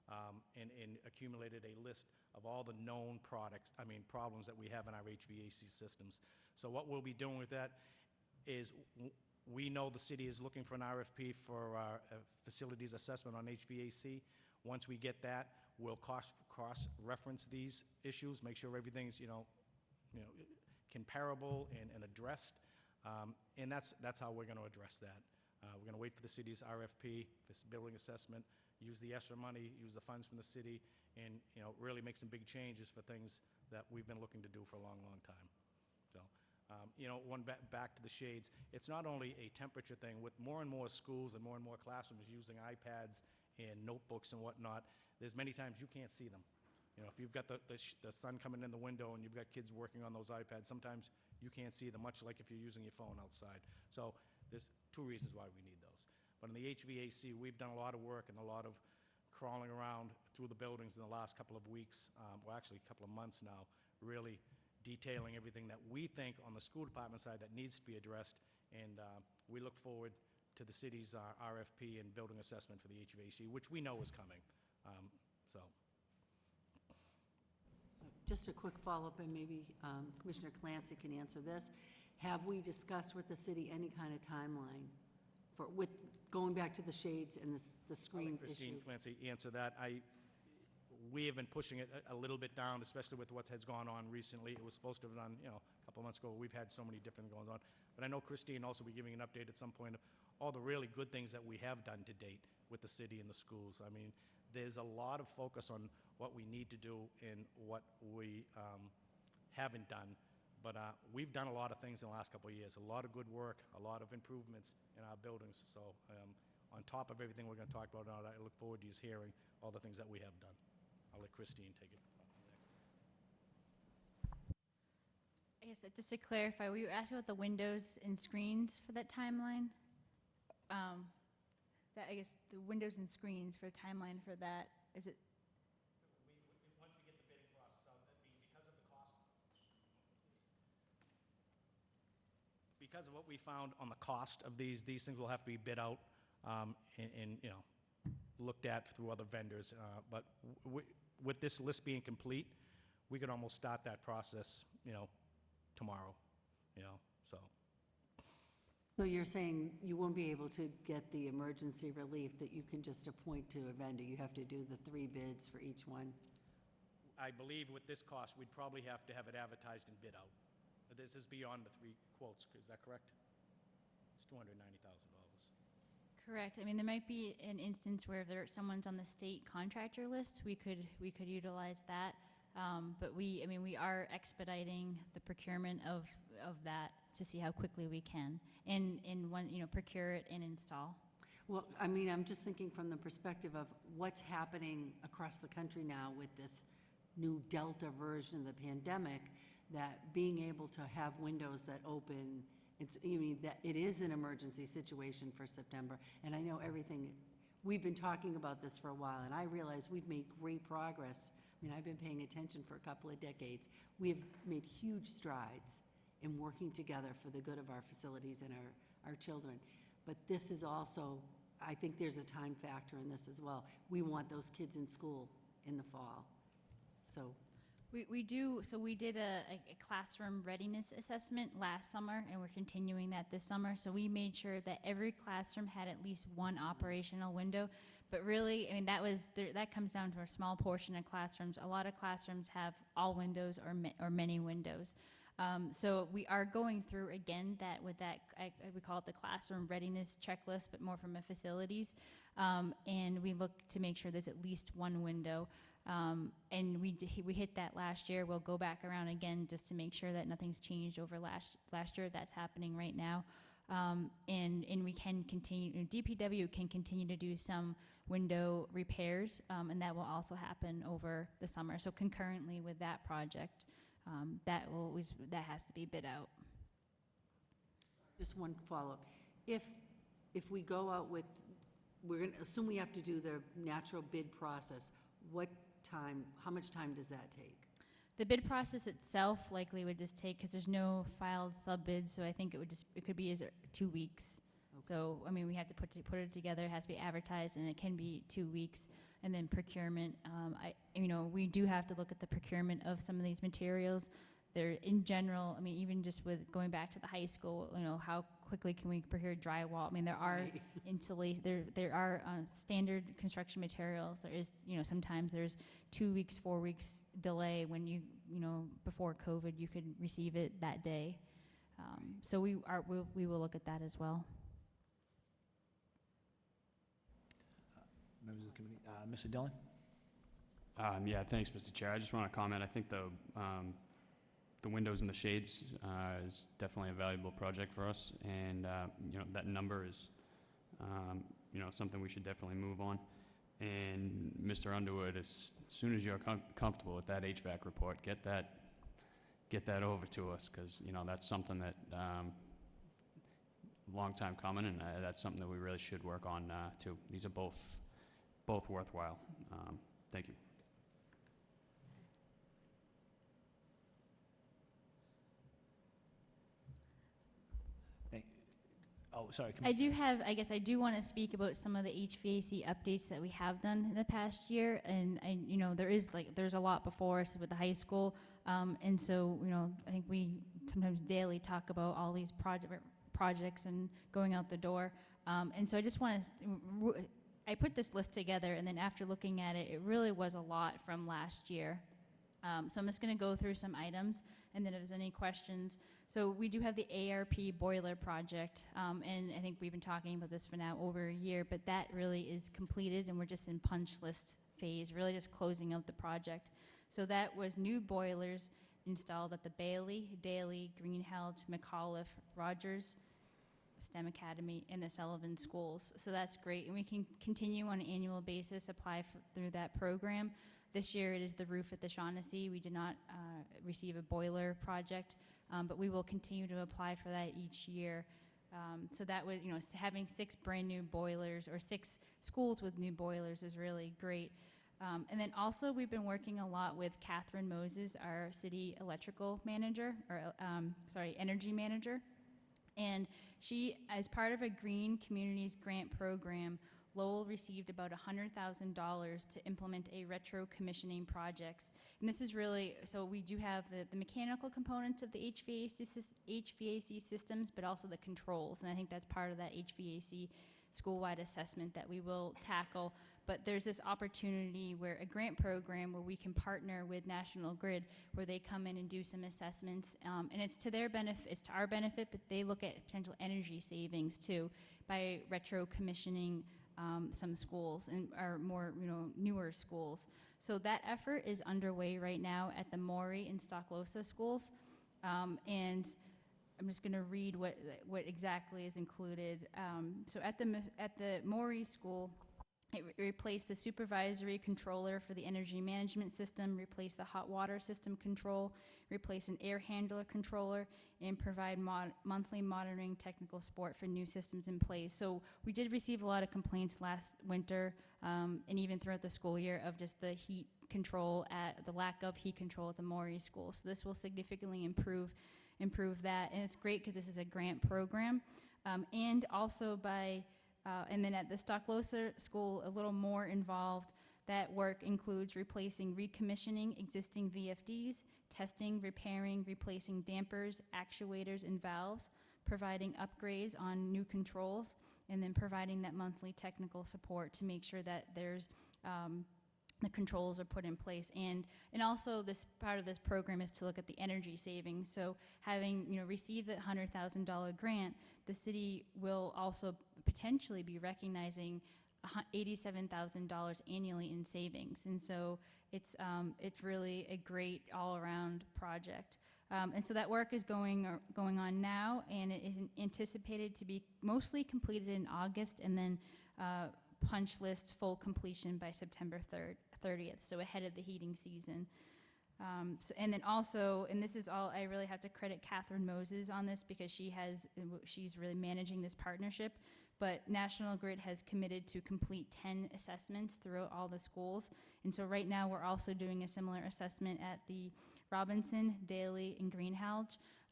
and accumulated a list of all the known problems that we have in our HVAC systems. So what we'll be doing with that is we know the city is looking for an RFP for our facilities assessment on HVAC. Once we get that, we'll cross-reference these issues, make sure everything's, comparable and addressed. And that's how we're going to address that. We're going to wait for the city's RFP, this building assessment, use the ESSER money, use the funds from the city, and, really make some big changes for things that we've been looking to do for a long, long time. So, back to the shades, it's not only a temperature thing. With more and more schools and more classrooms using iPads and notebooks and whatnot, there's many times you can't see them. If you've got the sun coming in the window and you've got kids working on those iPads, sometimes you can't see them, much like if you're using your phone outside. So there's two reasons why we need those. But in the HVAC, we've done a lot of work and a lot of crawling around through the buildings in the last couple of weeks, well, actually a couple of months now, really detailing everything that we think on the school department side that needs to be addressed. And we look forward to the city's RFP and building assessment for the HVAC, which we know is coming. So. Just a quick follow-up, and maybe Commissioner Clancy can answer this. Have we discussed with the city any kind of timeline with going back to the shades and the screens I'll let issue? Christine Clancy answer that. We have been pushing it a little bit down, especially with what has gone on recently. It was supposed to have done, a couple of months ago. We've had so many different going on. But I know Christine also will be giving an update at some point of all the really good things that we have done to date with the city and the schools. I mean, there's a lot of focus on what we need to do and what we haven't done. But we've done a lot of things in the last couple of years, a lot of good work, a lot of improvements in our buildings. So on top of everything we're going to talk about now, I look forward to just hearing all the things that we have done. I'll let Christine take it next. I guess just to clarify, were you asking about the windows and screens for that timeline? I guess the windows and screens for a timeline for that, is it? Once we get the bidding process out, because of the cost, because of what we found on the cost of these things will have to be bid out and looked at through other vendors. But with this list being complete, we could almost start that process, tomorrow, so. So you're saying you won't be able to get the emergency relief that you can just appoint to a vendor? You have to do the 3 bids for each one? I believe with this cost, we'd probably have to have it advertised and bid out. But this is beyond the 3 quotes, is that correct? It's $290,000. Correct. I mean, there might be an instance where if someone's on the state contractor list, we could utilize that. But we are expediting the procurement of that to see how quickly we can and procure it and install. Well, I mean, I'm just thinking from the perspective of what's happening across the country now with this new Delta version of the pandemic, that being able to have windows that open, that it is an emergency situation for September. And I know we've been talking about this for a while, and I realize we've made great progress. I mean, I've been paying attention for a couple of decades. We have made huge strides in working together for the good of our facilities and our children. But this is also, I think there's a time factor in this as well. We want those kids in school in the fall. So We did a classroom readiness assessment last summer, and we're continuing that this summer. So we made sure that every classroom had at least one operational window. But really, I mean, that comes down to a small portion of classrooms. A lot of classrooms have all windows or many windows. So we are going through again we call it the classroom readiness checklist, but more from a facilities. And we look to make sure there's at least one window. And we hit that last year. We'll go back around again just to make sure that nothing's changed over last year. That's happening right now. And we can continue, DPW can continue to do some window repairs, and that will also happen over the summer. So concurrently with that project, that has to be bid out. just one follow-up. If we go out with, we're going to assume we have to do the natural bid process, how much time does that take? The bid process itself likely would just take, because there's no filed sub-bids, so I think it could be 2 weeks. So, I mean, we have to put it together, it has to be advertised, and it can be 2 weeks. And then procurement, we do have to look at the procurement of some of these materials. They're, in general, I mean, even just with going back to the high school, how quickly can we procure drywall? I mean, there are there are standard construction materials. There is, sometimes there's 2 weeks, 4 weeks delay when before COVID, you could receive it that day. So we will look at that as well. Members of the committee, Mr. Dillon? Yeah, thanks, Mr. Chair. I just want to comment, I think the windows and the shades is definitely a valuable project for us, and that number is something we should definitely move on. And Mr. Underwood, as soon as you're comfortable with that HVAC report, get that over to us, because that's something that long time coming, and that's something that we really should work on too. These are both worthwhile. Thank you. Oh, sorry. I do want to speak about some of the HVAC updates that we have done in the past year, and there's a lot before us with the high school, and so I think we sometimes daily talk about all these projects and going out the door, and so I just want to. I put this list together, and then after looking at it, it really was a lot from last year. So I'm just going to go through some items, and then if there's any questions. So we do have the ARP boiler project, and I think we've been talking about this for now over a year, but that really is completed, and we're just in punch list phase, really just closing out the project. So that was new boilers installed at the Bailey, Daly, Greenhalgh, McAuliffe, Rogers, STEM Academy, and the Sullivan schools. So that's great, and we can continue on an annual basis, apply through that program. This year it is the roof at the Shaughnessy. We did not receive a boiler project, but we will continue to apply for that each year. So that would, having 6 brand new boilers or 6 schools with new boilers is really great. And then also we've been working a lot with Catherine Moses, our city electrical manager, or energy manager. And she, as part of a Green Communities Grant program, Lowell received about $100,000 to implement a retro commissioning projects. And this is really, so we do have the mechanical components of the HVAC systems, but also the controls. And I think that's part of that HVAC school-wide assessment that we will tackle. But there's this opportunity where a grant program where we can partner with National Grid, where they come in and do some assessments. And it's to their benefit, it's to our benefit, but they look at potential energy savings too by retro commissioning some schools and are more newer schools. So that effort is underway right now at the Morey and Stocklosa schools, and I'm just going to read what exactly is included. So at the Morey school, it replaced the supervisory controller for the energy management system, replaced the hot water system control, replace an air handler controller, and provide monthly monitoring technical support for new systems in place. So we did receive a lot of complaints last winter, and even throughout the school year, of just the heat control, the lack of heat control at the Morey school. So this will significantly improve that, and it's great because this is a grant program, and also and then at the Stocklosa school, a little more involved. That work includes replacing, recommissioning existing VFDs, testing, repairing, replacing dampers, actuators, and valves, providing upgrades on new controls, and then providing that monthly technical support to make sure that there's the controls are put in place. And also this part of this program is to look at the energy savings. So having received the $100,000 grant, the city will also potentially be recognizing $87,000 annually in savings. And so it's really a great all-around project. And so that work is going on now, and it is anticipated to be mostly completed in August, and then punch list full completion by September 30th, so ahead of the heating season. And then also, and this is all, I really have to credit Catherine Moses on this because she's really managing this partnership, but National Grid has committed to complete 10 assessments throughout all the schools. And so right now we're also doing a similar assessment at the Robinson, Daly, and Greenhalgh.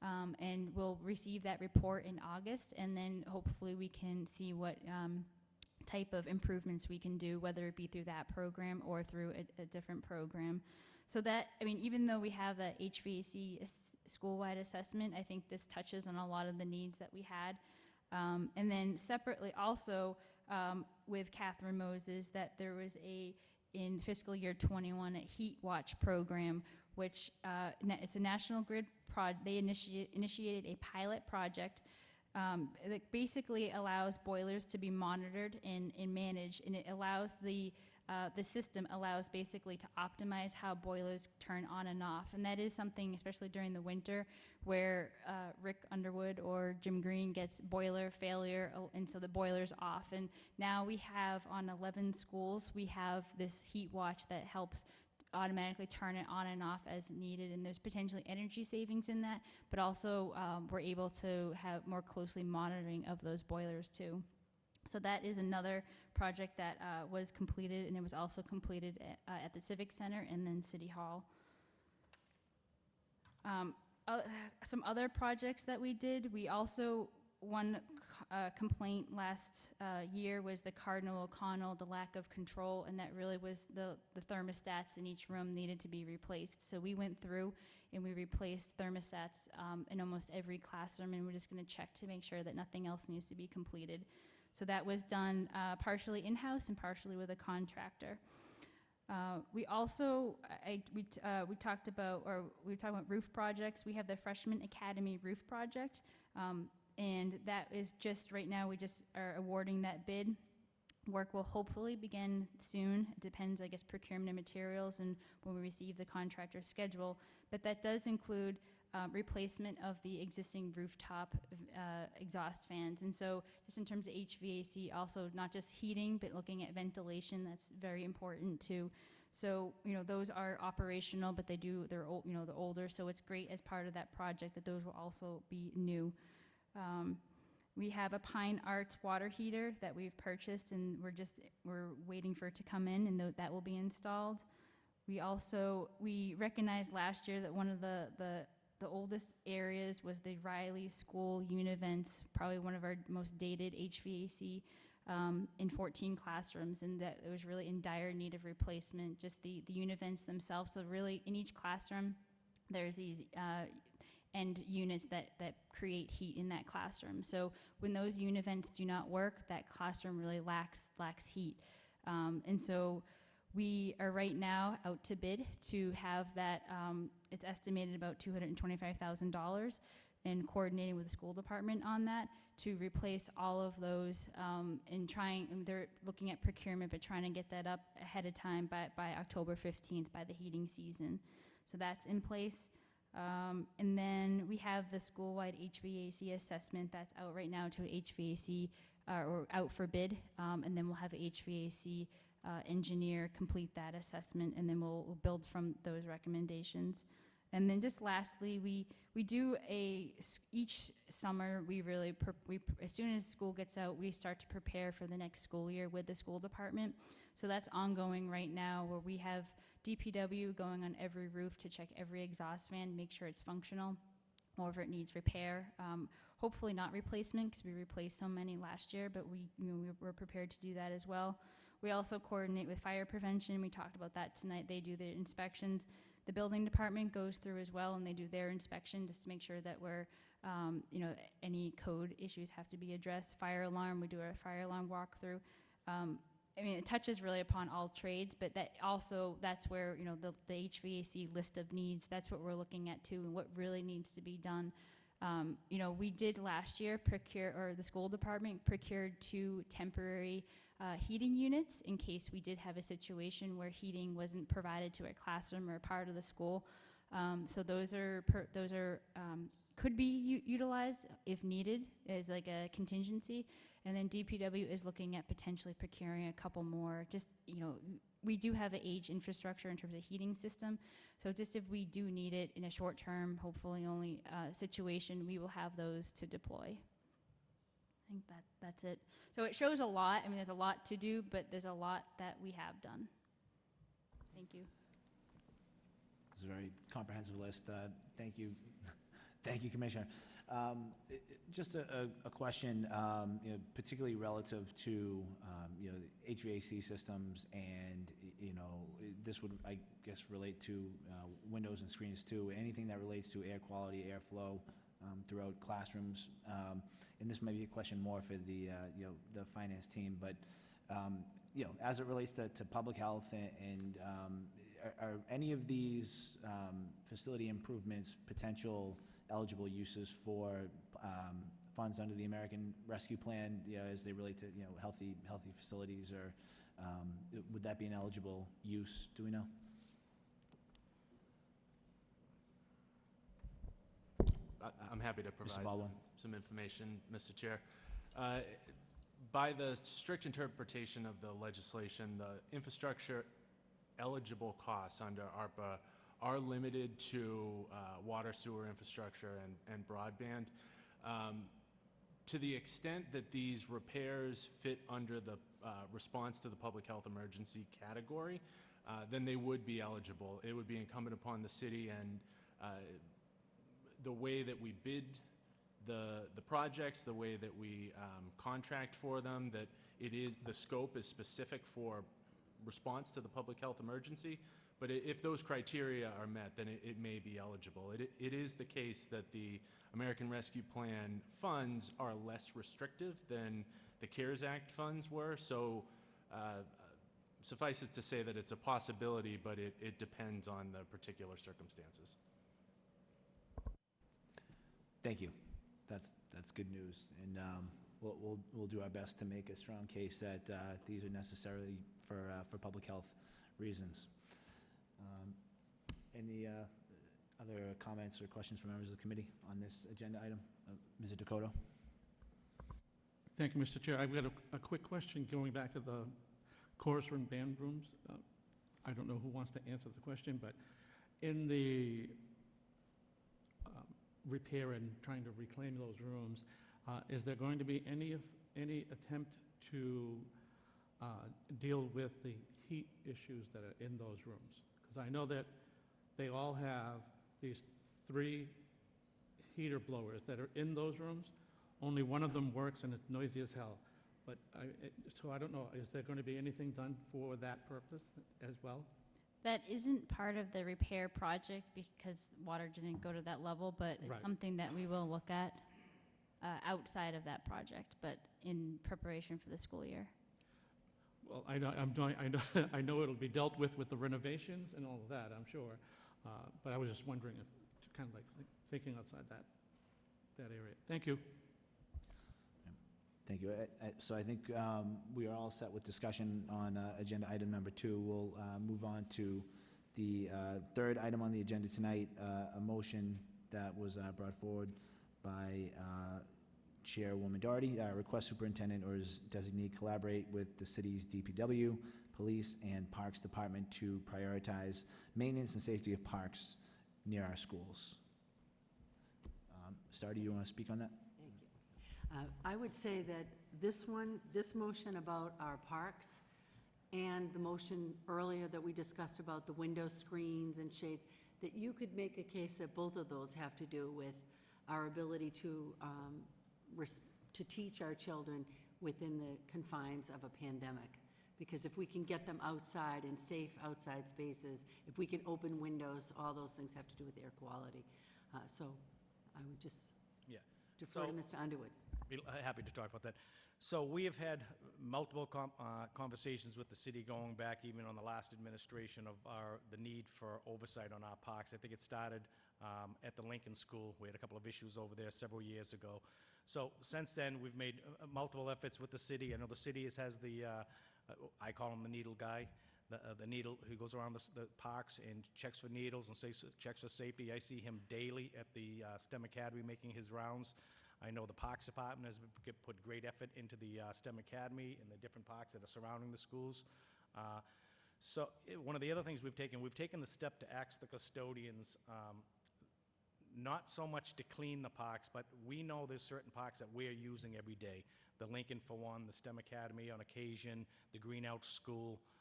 And we'll receive that report in August, and then hopefully we can see what type of improvements we can do, whether it be through that program or through a different program. So that, I mean, even though we have that HVAC school-wide assessment, I think this touches on a lot of the needs that we had. And then separately also with Catherine Moses, that there was in fiscal year 21, a heat watch program, which it's a National Grid they initiated a pilot project that basically allows boilers to be monitored and managed, and it allows the system allows basically to optimize how boilers turn on and off. And that is something, especially during the winter, where Rick Underwood or Jim Green gets boiler failure, and so the boiler's off. And now we have on 11 schools, we have this heat watch that helps automatically turn it on and off as needed, and there's potentially energy savings in that, but also we're able to have more closely monitoring of those boilers too. So that is another project that was completed, and it was also completed at the Civic Center and then City Hall. Some other projects that we did, we also, one complaint last year was the Cardinal O'Connell, the lack of control, and that really was the thermostats in each room needed to be replaced. So we went through and we replaced thermostats in almost every classroom, and we're just going to check to make sure that nothing else needs to be completed. So that was done partially in-house and partially with a contractor. We also, we talked about roof projects. We have the Freshman Academy roof project, and that is just right now, we just are awarding that bid. Work will hopefully begin soon. It depends, I guess, procurement of materials and when we receive the contractor's schedule. But that does include replacement of the existing rooftop exhaust fans. And so just in terms of HVAC, also not just heating, but looking at ventilation, that's very important too. So, you know, those are operational, but they're old, you know, they're older, so it's great as part of that project that those will also be new. We have a Pine Arts water heater that we've purchased, and we're waiting for it to come in, and that will be installed. We recognized last year that one of the oldest areas was the Riley School Univents, probably one of our most dated HVAC in 14 classrooms, and that it was really in dire need of replacement, just the univents themselves. So really in each classroom, there's these end units that create heat in that classroom. So when those univents do not work, that classroom really lacks heat. And so we are right now out to bid to have that, it's estimated about $225,000, and coordinating with the school department on that to replace all of those, and they're looking at procurement, but trying to get that up ahead of time by October 15th, by the heating season. So that's in place. And then we have the school-wide HVAC assessment that's out right now to HVAC, or out for bid, and then we'll have HVAC engineer complete that assessment, and then we'll build from those recommendations. And then just lastly, we do each summer, as soon as school gets out, we start to prepare for the next school year with the school department. So that's ongoing right now, where we have DPW going on every roof to check every exhaust fan, make sure it's functional, or if it needs repair. Hopefully not replacement, because we replaced so many last year, but we're prepared to do that as well. We also coordinate with fire prevention. We talked about that tonight. They do the inspections. The building department goes through as well, and they do their inspection just to make sure that we're, any code issues have to be addressed. Fire alarm, we do a fire alarm walkthrough. I mean, it touches really upon all trades, but that's where, the HVAC list of needs, that's what we're looking at too, and what really needs to be done. We did last year the school department procured 2 temporary heating units in case we did have a situation where heating wasn't provided to a classroom or a part of the school. So those could be utilized if needed as like a contingency. And then DPW is looking at potentially procuring a couple more. Just, we do have an age infrastructure in terms of heating system. So just if we do need it in a short term, hopefully only situation, we will have those to deploy. I think that's it. So it shows a lot. I mean, there's a lot to do, but there's a lot that we have done. Thank you. It's a very comprehensive list. Thank you, Thank you, Commissioner. Just a question, particularly relative to, the HVAC systems and, this would, I guess, relate to windows and screens too. Anything that relates to air quality, airflow throughout classrooms. And this may be a question more for the finance team, but, as it relates to public health and are any of these facility improvements potential eligible uses for funds under the American Rescue Plan, as they relate to, healthy facilities, or would that be an eligible use? Do we know? I'm happy to provide Baldwin. some information, Mr. Chair. By the strict interpretation of the legislation, the infrastructure eligible costs under ARPA are limited to water, sewer infrastructure, and broadband. To the extent that these repairs fit under the response to the public health emergency category, then they would be eligible. It would be incumbent upon the city, and the way that we bid the projects, the way that we contract for them, that the scope is specific for response to the public health emergency. But if those criteria are met, then it may be eligible. It is the case that the American Rescue Plan funds are less restrictive than the CARES Act funds were. So suffice it to say that it's a possibility, but it depends on the particular circumstances. Thank you. That's good news, and we'll do our best to make a strong case that these are necessarily for public health reasons. Any other comments or questions from members of the committee on this agenda item? Mr. Dakota? Thank you, Mr. Chair. I've got a quick question going back to the chorus room band rooms. I don't know who wants to answer the question, but in the repair and trying to reclaim those rooms, is there going to be any attempt to deal with the heat issues that are in those rooms? Because I know that they all have these 3 heater blowers that are in those rooms. Only one of them works, and it's noisy as hell. But so I don't know, is there going to be anything done for that purpose as well? That isn't part of the repair project because water didn't go to that level, but it's Right. something that we will look at outside of that project, but in preparation for the school year. Well, I know it'll be dealt with the renovations and all of that, I'm sure. But I was just wondering if, kind of like thinking outside that area. Thank you. Thank you. So I think we are all set with discussion on agenda item number 2. We'll move on to the third item on the agenda tonight, a motion that was brought forward by Chairwoman Doherty. Request superintendent or his designee collaborate with the city's DPW, police, and parks department to prioritize maintenance and safety of parks near our schools. Stardy, you want to speak on that? Thank you. I would say that this motion about our parks and the motion earlier that we discussed about the window screens and shades, that you could make a case that both of those have to do with our ability to teach our children within the confines of a pandemic. Because if we can get them outside in safe outside spaces, if we can open windows, all those things have to do with air quality. So I would just defer to Mr. Underwood. Be happy to talk about that. So we have had multiple conversations with the city going back even on the last administration of the need for oversight on our parks. I think it started at the Lincoln School. We had a couple of issues over there several years ago. So since then, we've made multiple efforts with the city. I know the city has the, I call him the needle guy, the needle who goes around the parks and checks for needles and checks for safety. I see him daily at the STEM Academy making his rounds. I know the Parks Department has put great effort into the STEM Academy and the different parks that are surrounding the schools. So one of the other things we've taken the step to ask the custodians, not so much to clean the parks, but we know there's certain parks that we're using every day. The Lincoln for one, the STEM Academy on occasion, the Greenouch School.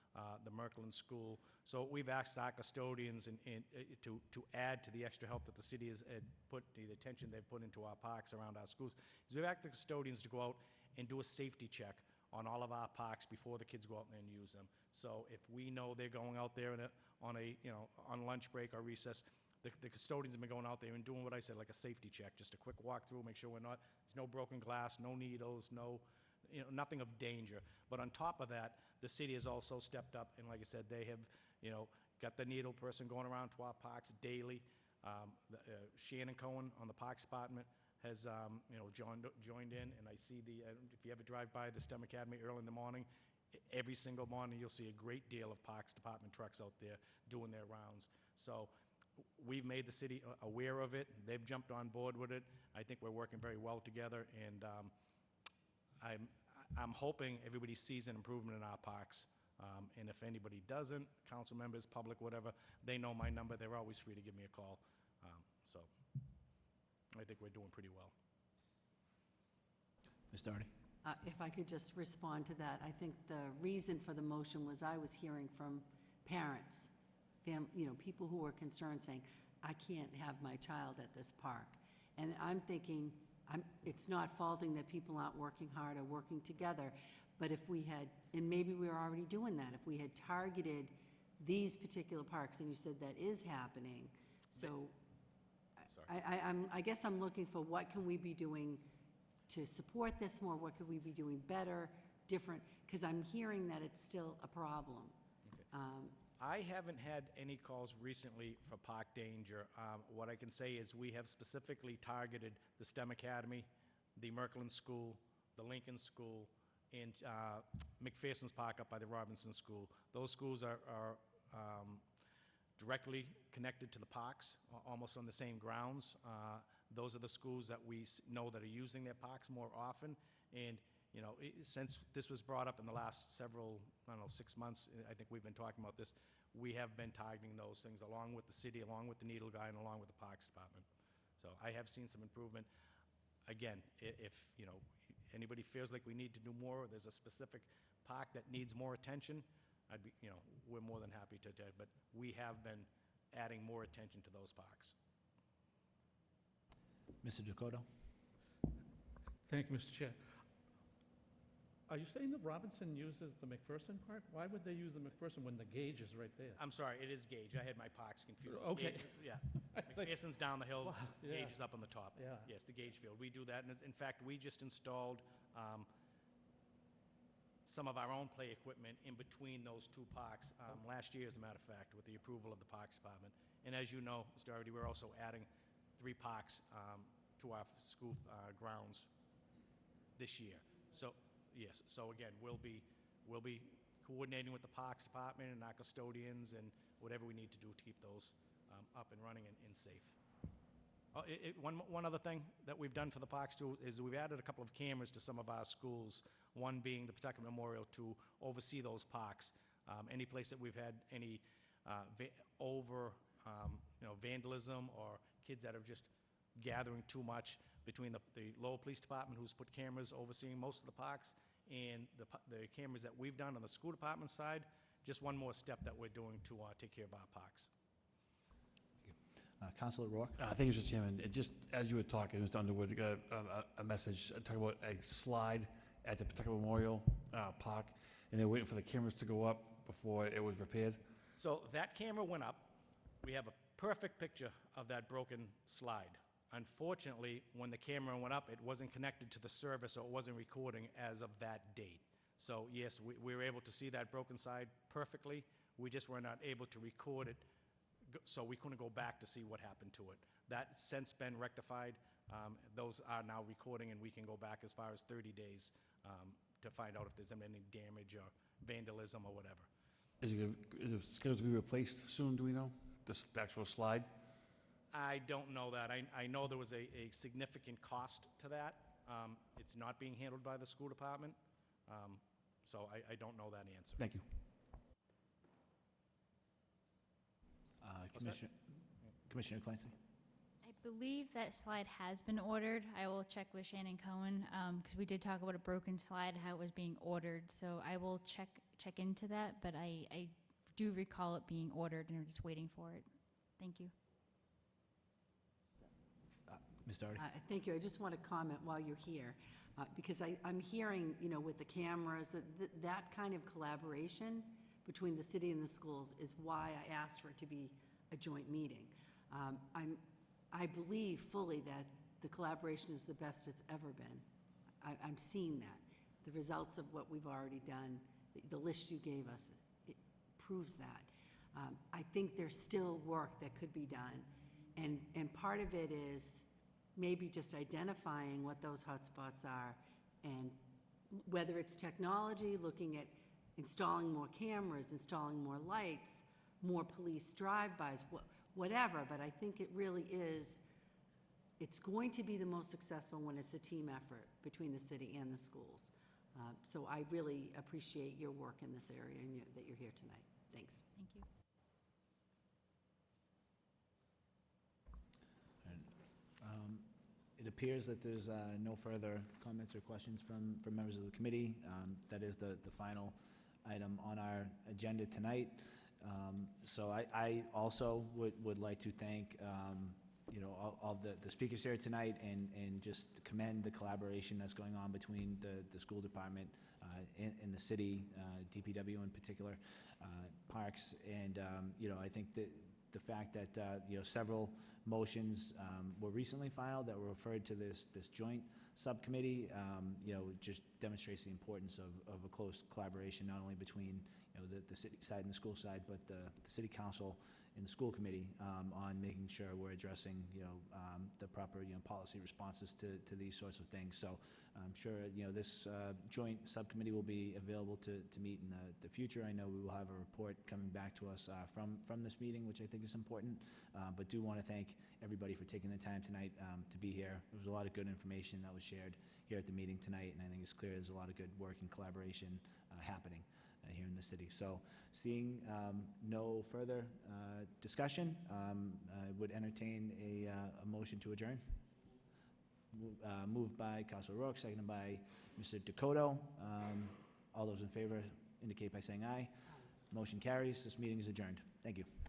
the Merkland School. So we've asked our custodians to add to the extra help that the city has put, the attention they've put into our parks around our schools. Is we've asked the custodians to go out and do a safety check on all of our parks before the kids go out there and use them. So if we know they're going out there on lunch break or recess, the custodians have been going out there and doing what I said, like a safety check, just a quick walkthrough, make sure there's no broken glass, no needles, nothing of danger. But on top of that, the city has also stepped up, and like I said, they have, got the needle person going around to our parks daily. Shannon Cohen on the Parks Department has, joined in, and I see if you ever drive by the STEM Academy early in the morning, every single morning you'll see a great deal of Parks Department trucks out there doing their rounds. So we've made the city aware of it. They've jumped on board with it. I think we're working very well together, and I'm hoping everybody sees an improvement in our parks. And if anybody doesn't, council members, public, whatever, they know my number. They're always free to give me a call. So I think we're doing pretty well. Ms. Doherty? If I could just respond to that, I think the reason for the motion was I was hearing from parents, people who were concerned saying, I can't have my child at this park. And I'm thinking, it's not faulting that people aren't working hard or working together, but if we had, and maybe we were already doing that, if we had targeted these particular parks, and you said that is happening, so I guess I'm looking for what can we be doing to support this more, what could we be doing better, different, because I'm hearing that it's still a problem. Okay. I haven't had any calls recently for park danger. What I can say is we have specifically targeted the STEM Academy, the Merkland School, the Lincoln School, and McPherson's Park up by the Robinson School. Those schools are directly connected to the parks, almost on the same grounds. Those are the schools that we know that are using their parks more often. And since this was brought up in the last several, 6 months, I think we've been talking about this, we have been targeting those things along with the city, along with the needle guy, and along with the Parks Department. So I have seen some improvement. Again, if anybody feels like we need to do more, or there's a specific park that needs more attention, we're more than happy to do it. But we have been adding more attention to those parks. Mr. Dakota? Thank you, Mr. Chair. Are you saying that Robinson uses the McPherson Park? Why would they use the McPherson when the Gage is right there? I'm sorry, it is Gage. I had my parks confused. Okay. Yeah. McPherson's down the hill, Wow, yeah. Gage is up on the top. Yeah. Yes, the Gage Field. We do that, and in fact, we just installed some of our own play equipment in between those two parks last year, as a matter of fact, with the approval of the Parks Department. And as you know, Mr. Doherty, we're also adding 3 parks to our school grounds this year. So, yes, so again, we'll be coordinating with the Parks Department and our custodians and whatever we need to do to keep those up and running and safe. One other thing that we've done for the parks too is we've added a couple of cameras to some of our schools, one being the Pawtucket Memorial, to oversee those parks. Any place that we've had any vandalism or kids that are just gathering too much, between the Lowell Police Department, who's put cameras overseeing most of the parks, and the cameras that we've done on the school department side, just one more step that we're doing to take care of our parks. Councilor Rourke? Thank you, Mr. Chairman. Just as you were talking, Mr. Underwood, got a message talking about a slide at the Pawtucket Memorial Park, and they're waiting for the cameras to go up before it was repaired. So that camera went up. We have a perfect picture of that broken slide. Unfortunately, when the camera went up, it wasn't connected to the server, so it wasn't recording as of that date. So yes, we were able to see that broken side perfectly. We just were not able to record it, so we couldn't go back to see what happened to it. That's since been rectified. Those are now recording, and we can go back as far as 30 days to find out if there's been any damage or vandalism or whatever. Is it scheduled to be replaced soon, do we know? The actual slide? I don't know that. I know there was a significant cost to that. It's not being handled by the school department, so I don't know that answer. Thank you. Commissioner Clancy? I believe that slide has been ordered. I will check with Shannon Cohen, because we did talk about a broken slide, how it was being ordered. So I will check into that, but I do recall it being ordered, and we're just waiting for it. Thank you. Ms. Doherty? Thank you. I just want to comment while you're here, because I'm hearing, with the cameras, that kind of collaboration between the city and the schools is why I asked for it to be a joint meeting. I believe fully that the collaboration is the best it's ever been. I'm seeing that. The results of what we've already done, the list you gave us, it proves that. I think there's still work that could be done, and part of it is maybe just identifying what those hotspots are, and whether it's technology, looking at installing more cameras, installing more lights, more police drive-bys, whatever, but I think it really is, it's going to be the most successful when it's a team effort between the city and the schools. So I really appreciate your work in this area and that you're here tonight. Thanks. Thank you. It appears that there's no further comments or questions from members of the committee. That is the final item on our agenda tonight. So I also would like to thank all the speakers here tonight, and just commend the collaboration that's going on between the school department and the city, DPW in particular, Parks, and I think that the fact that several motions were recently filed that were referred to this joint subcommittee, just demonstrates the importance of a close collaboration, not only between the city side and the school side, but the city council and the school committee, on making sure we're addressing the proper policy responses to these sorts of things. So I'm sure this joint subcommittee will be available to meet in the future. I know we will have a report coming back to us from this meeting, which I think is important, but do want to thank everybody for taking the time tonight to be here. There was a lot of good information that was shared here at the meeting tonight, and I think it's clear there's a lot of good work and collaboration happening here in the city. So seeing no further discussion, I would entertain a motion to adjourn. Moved by Councilor Rourke, seconded by Mr. Dakota. All those in favor indicate by saying aye. Motion carries. This meeting is adjourned. Thank you.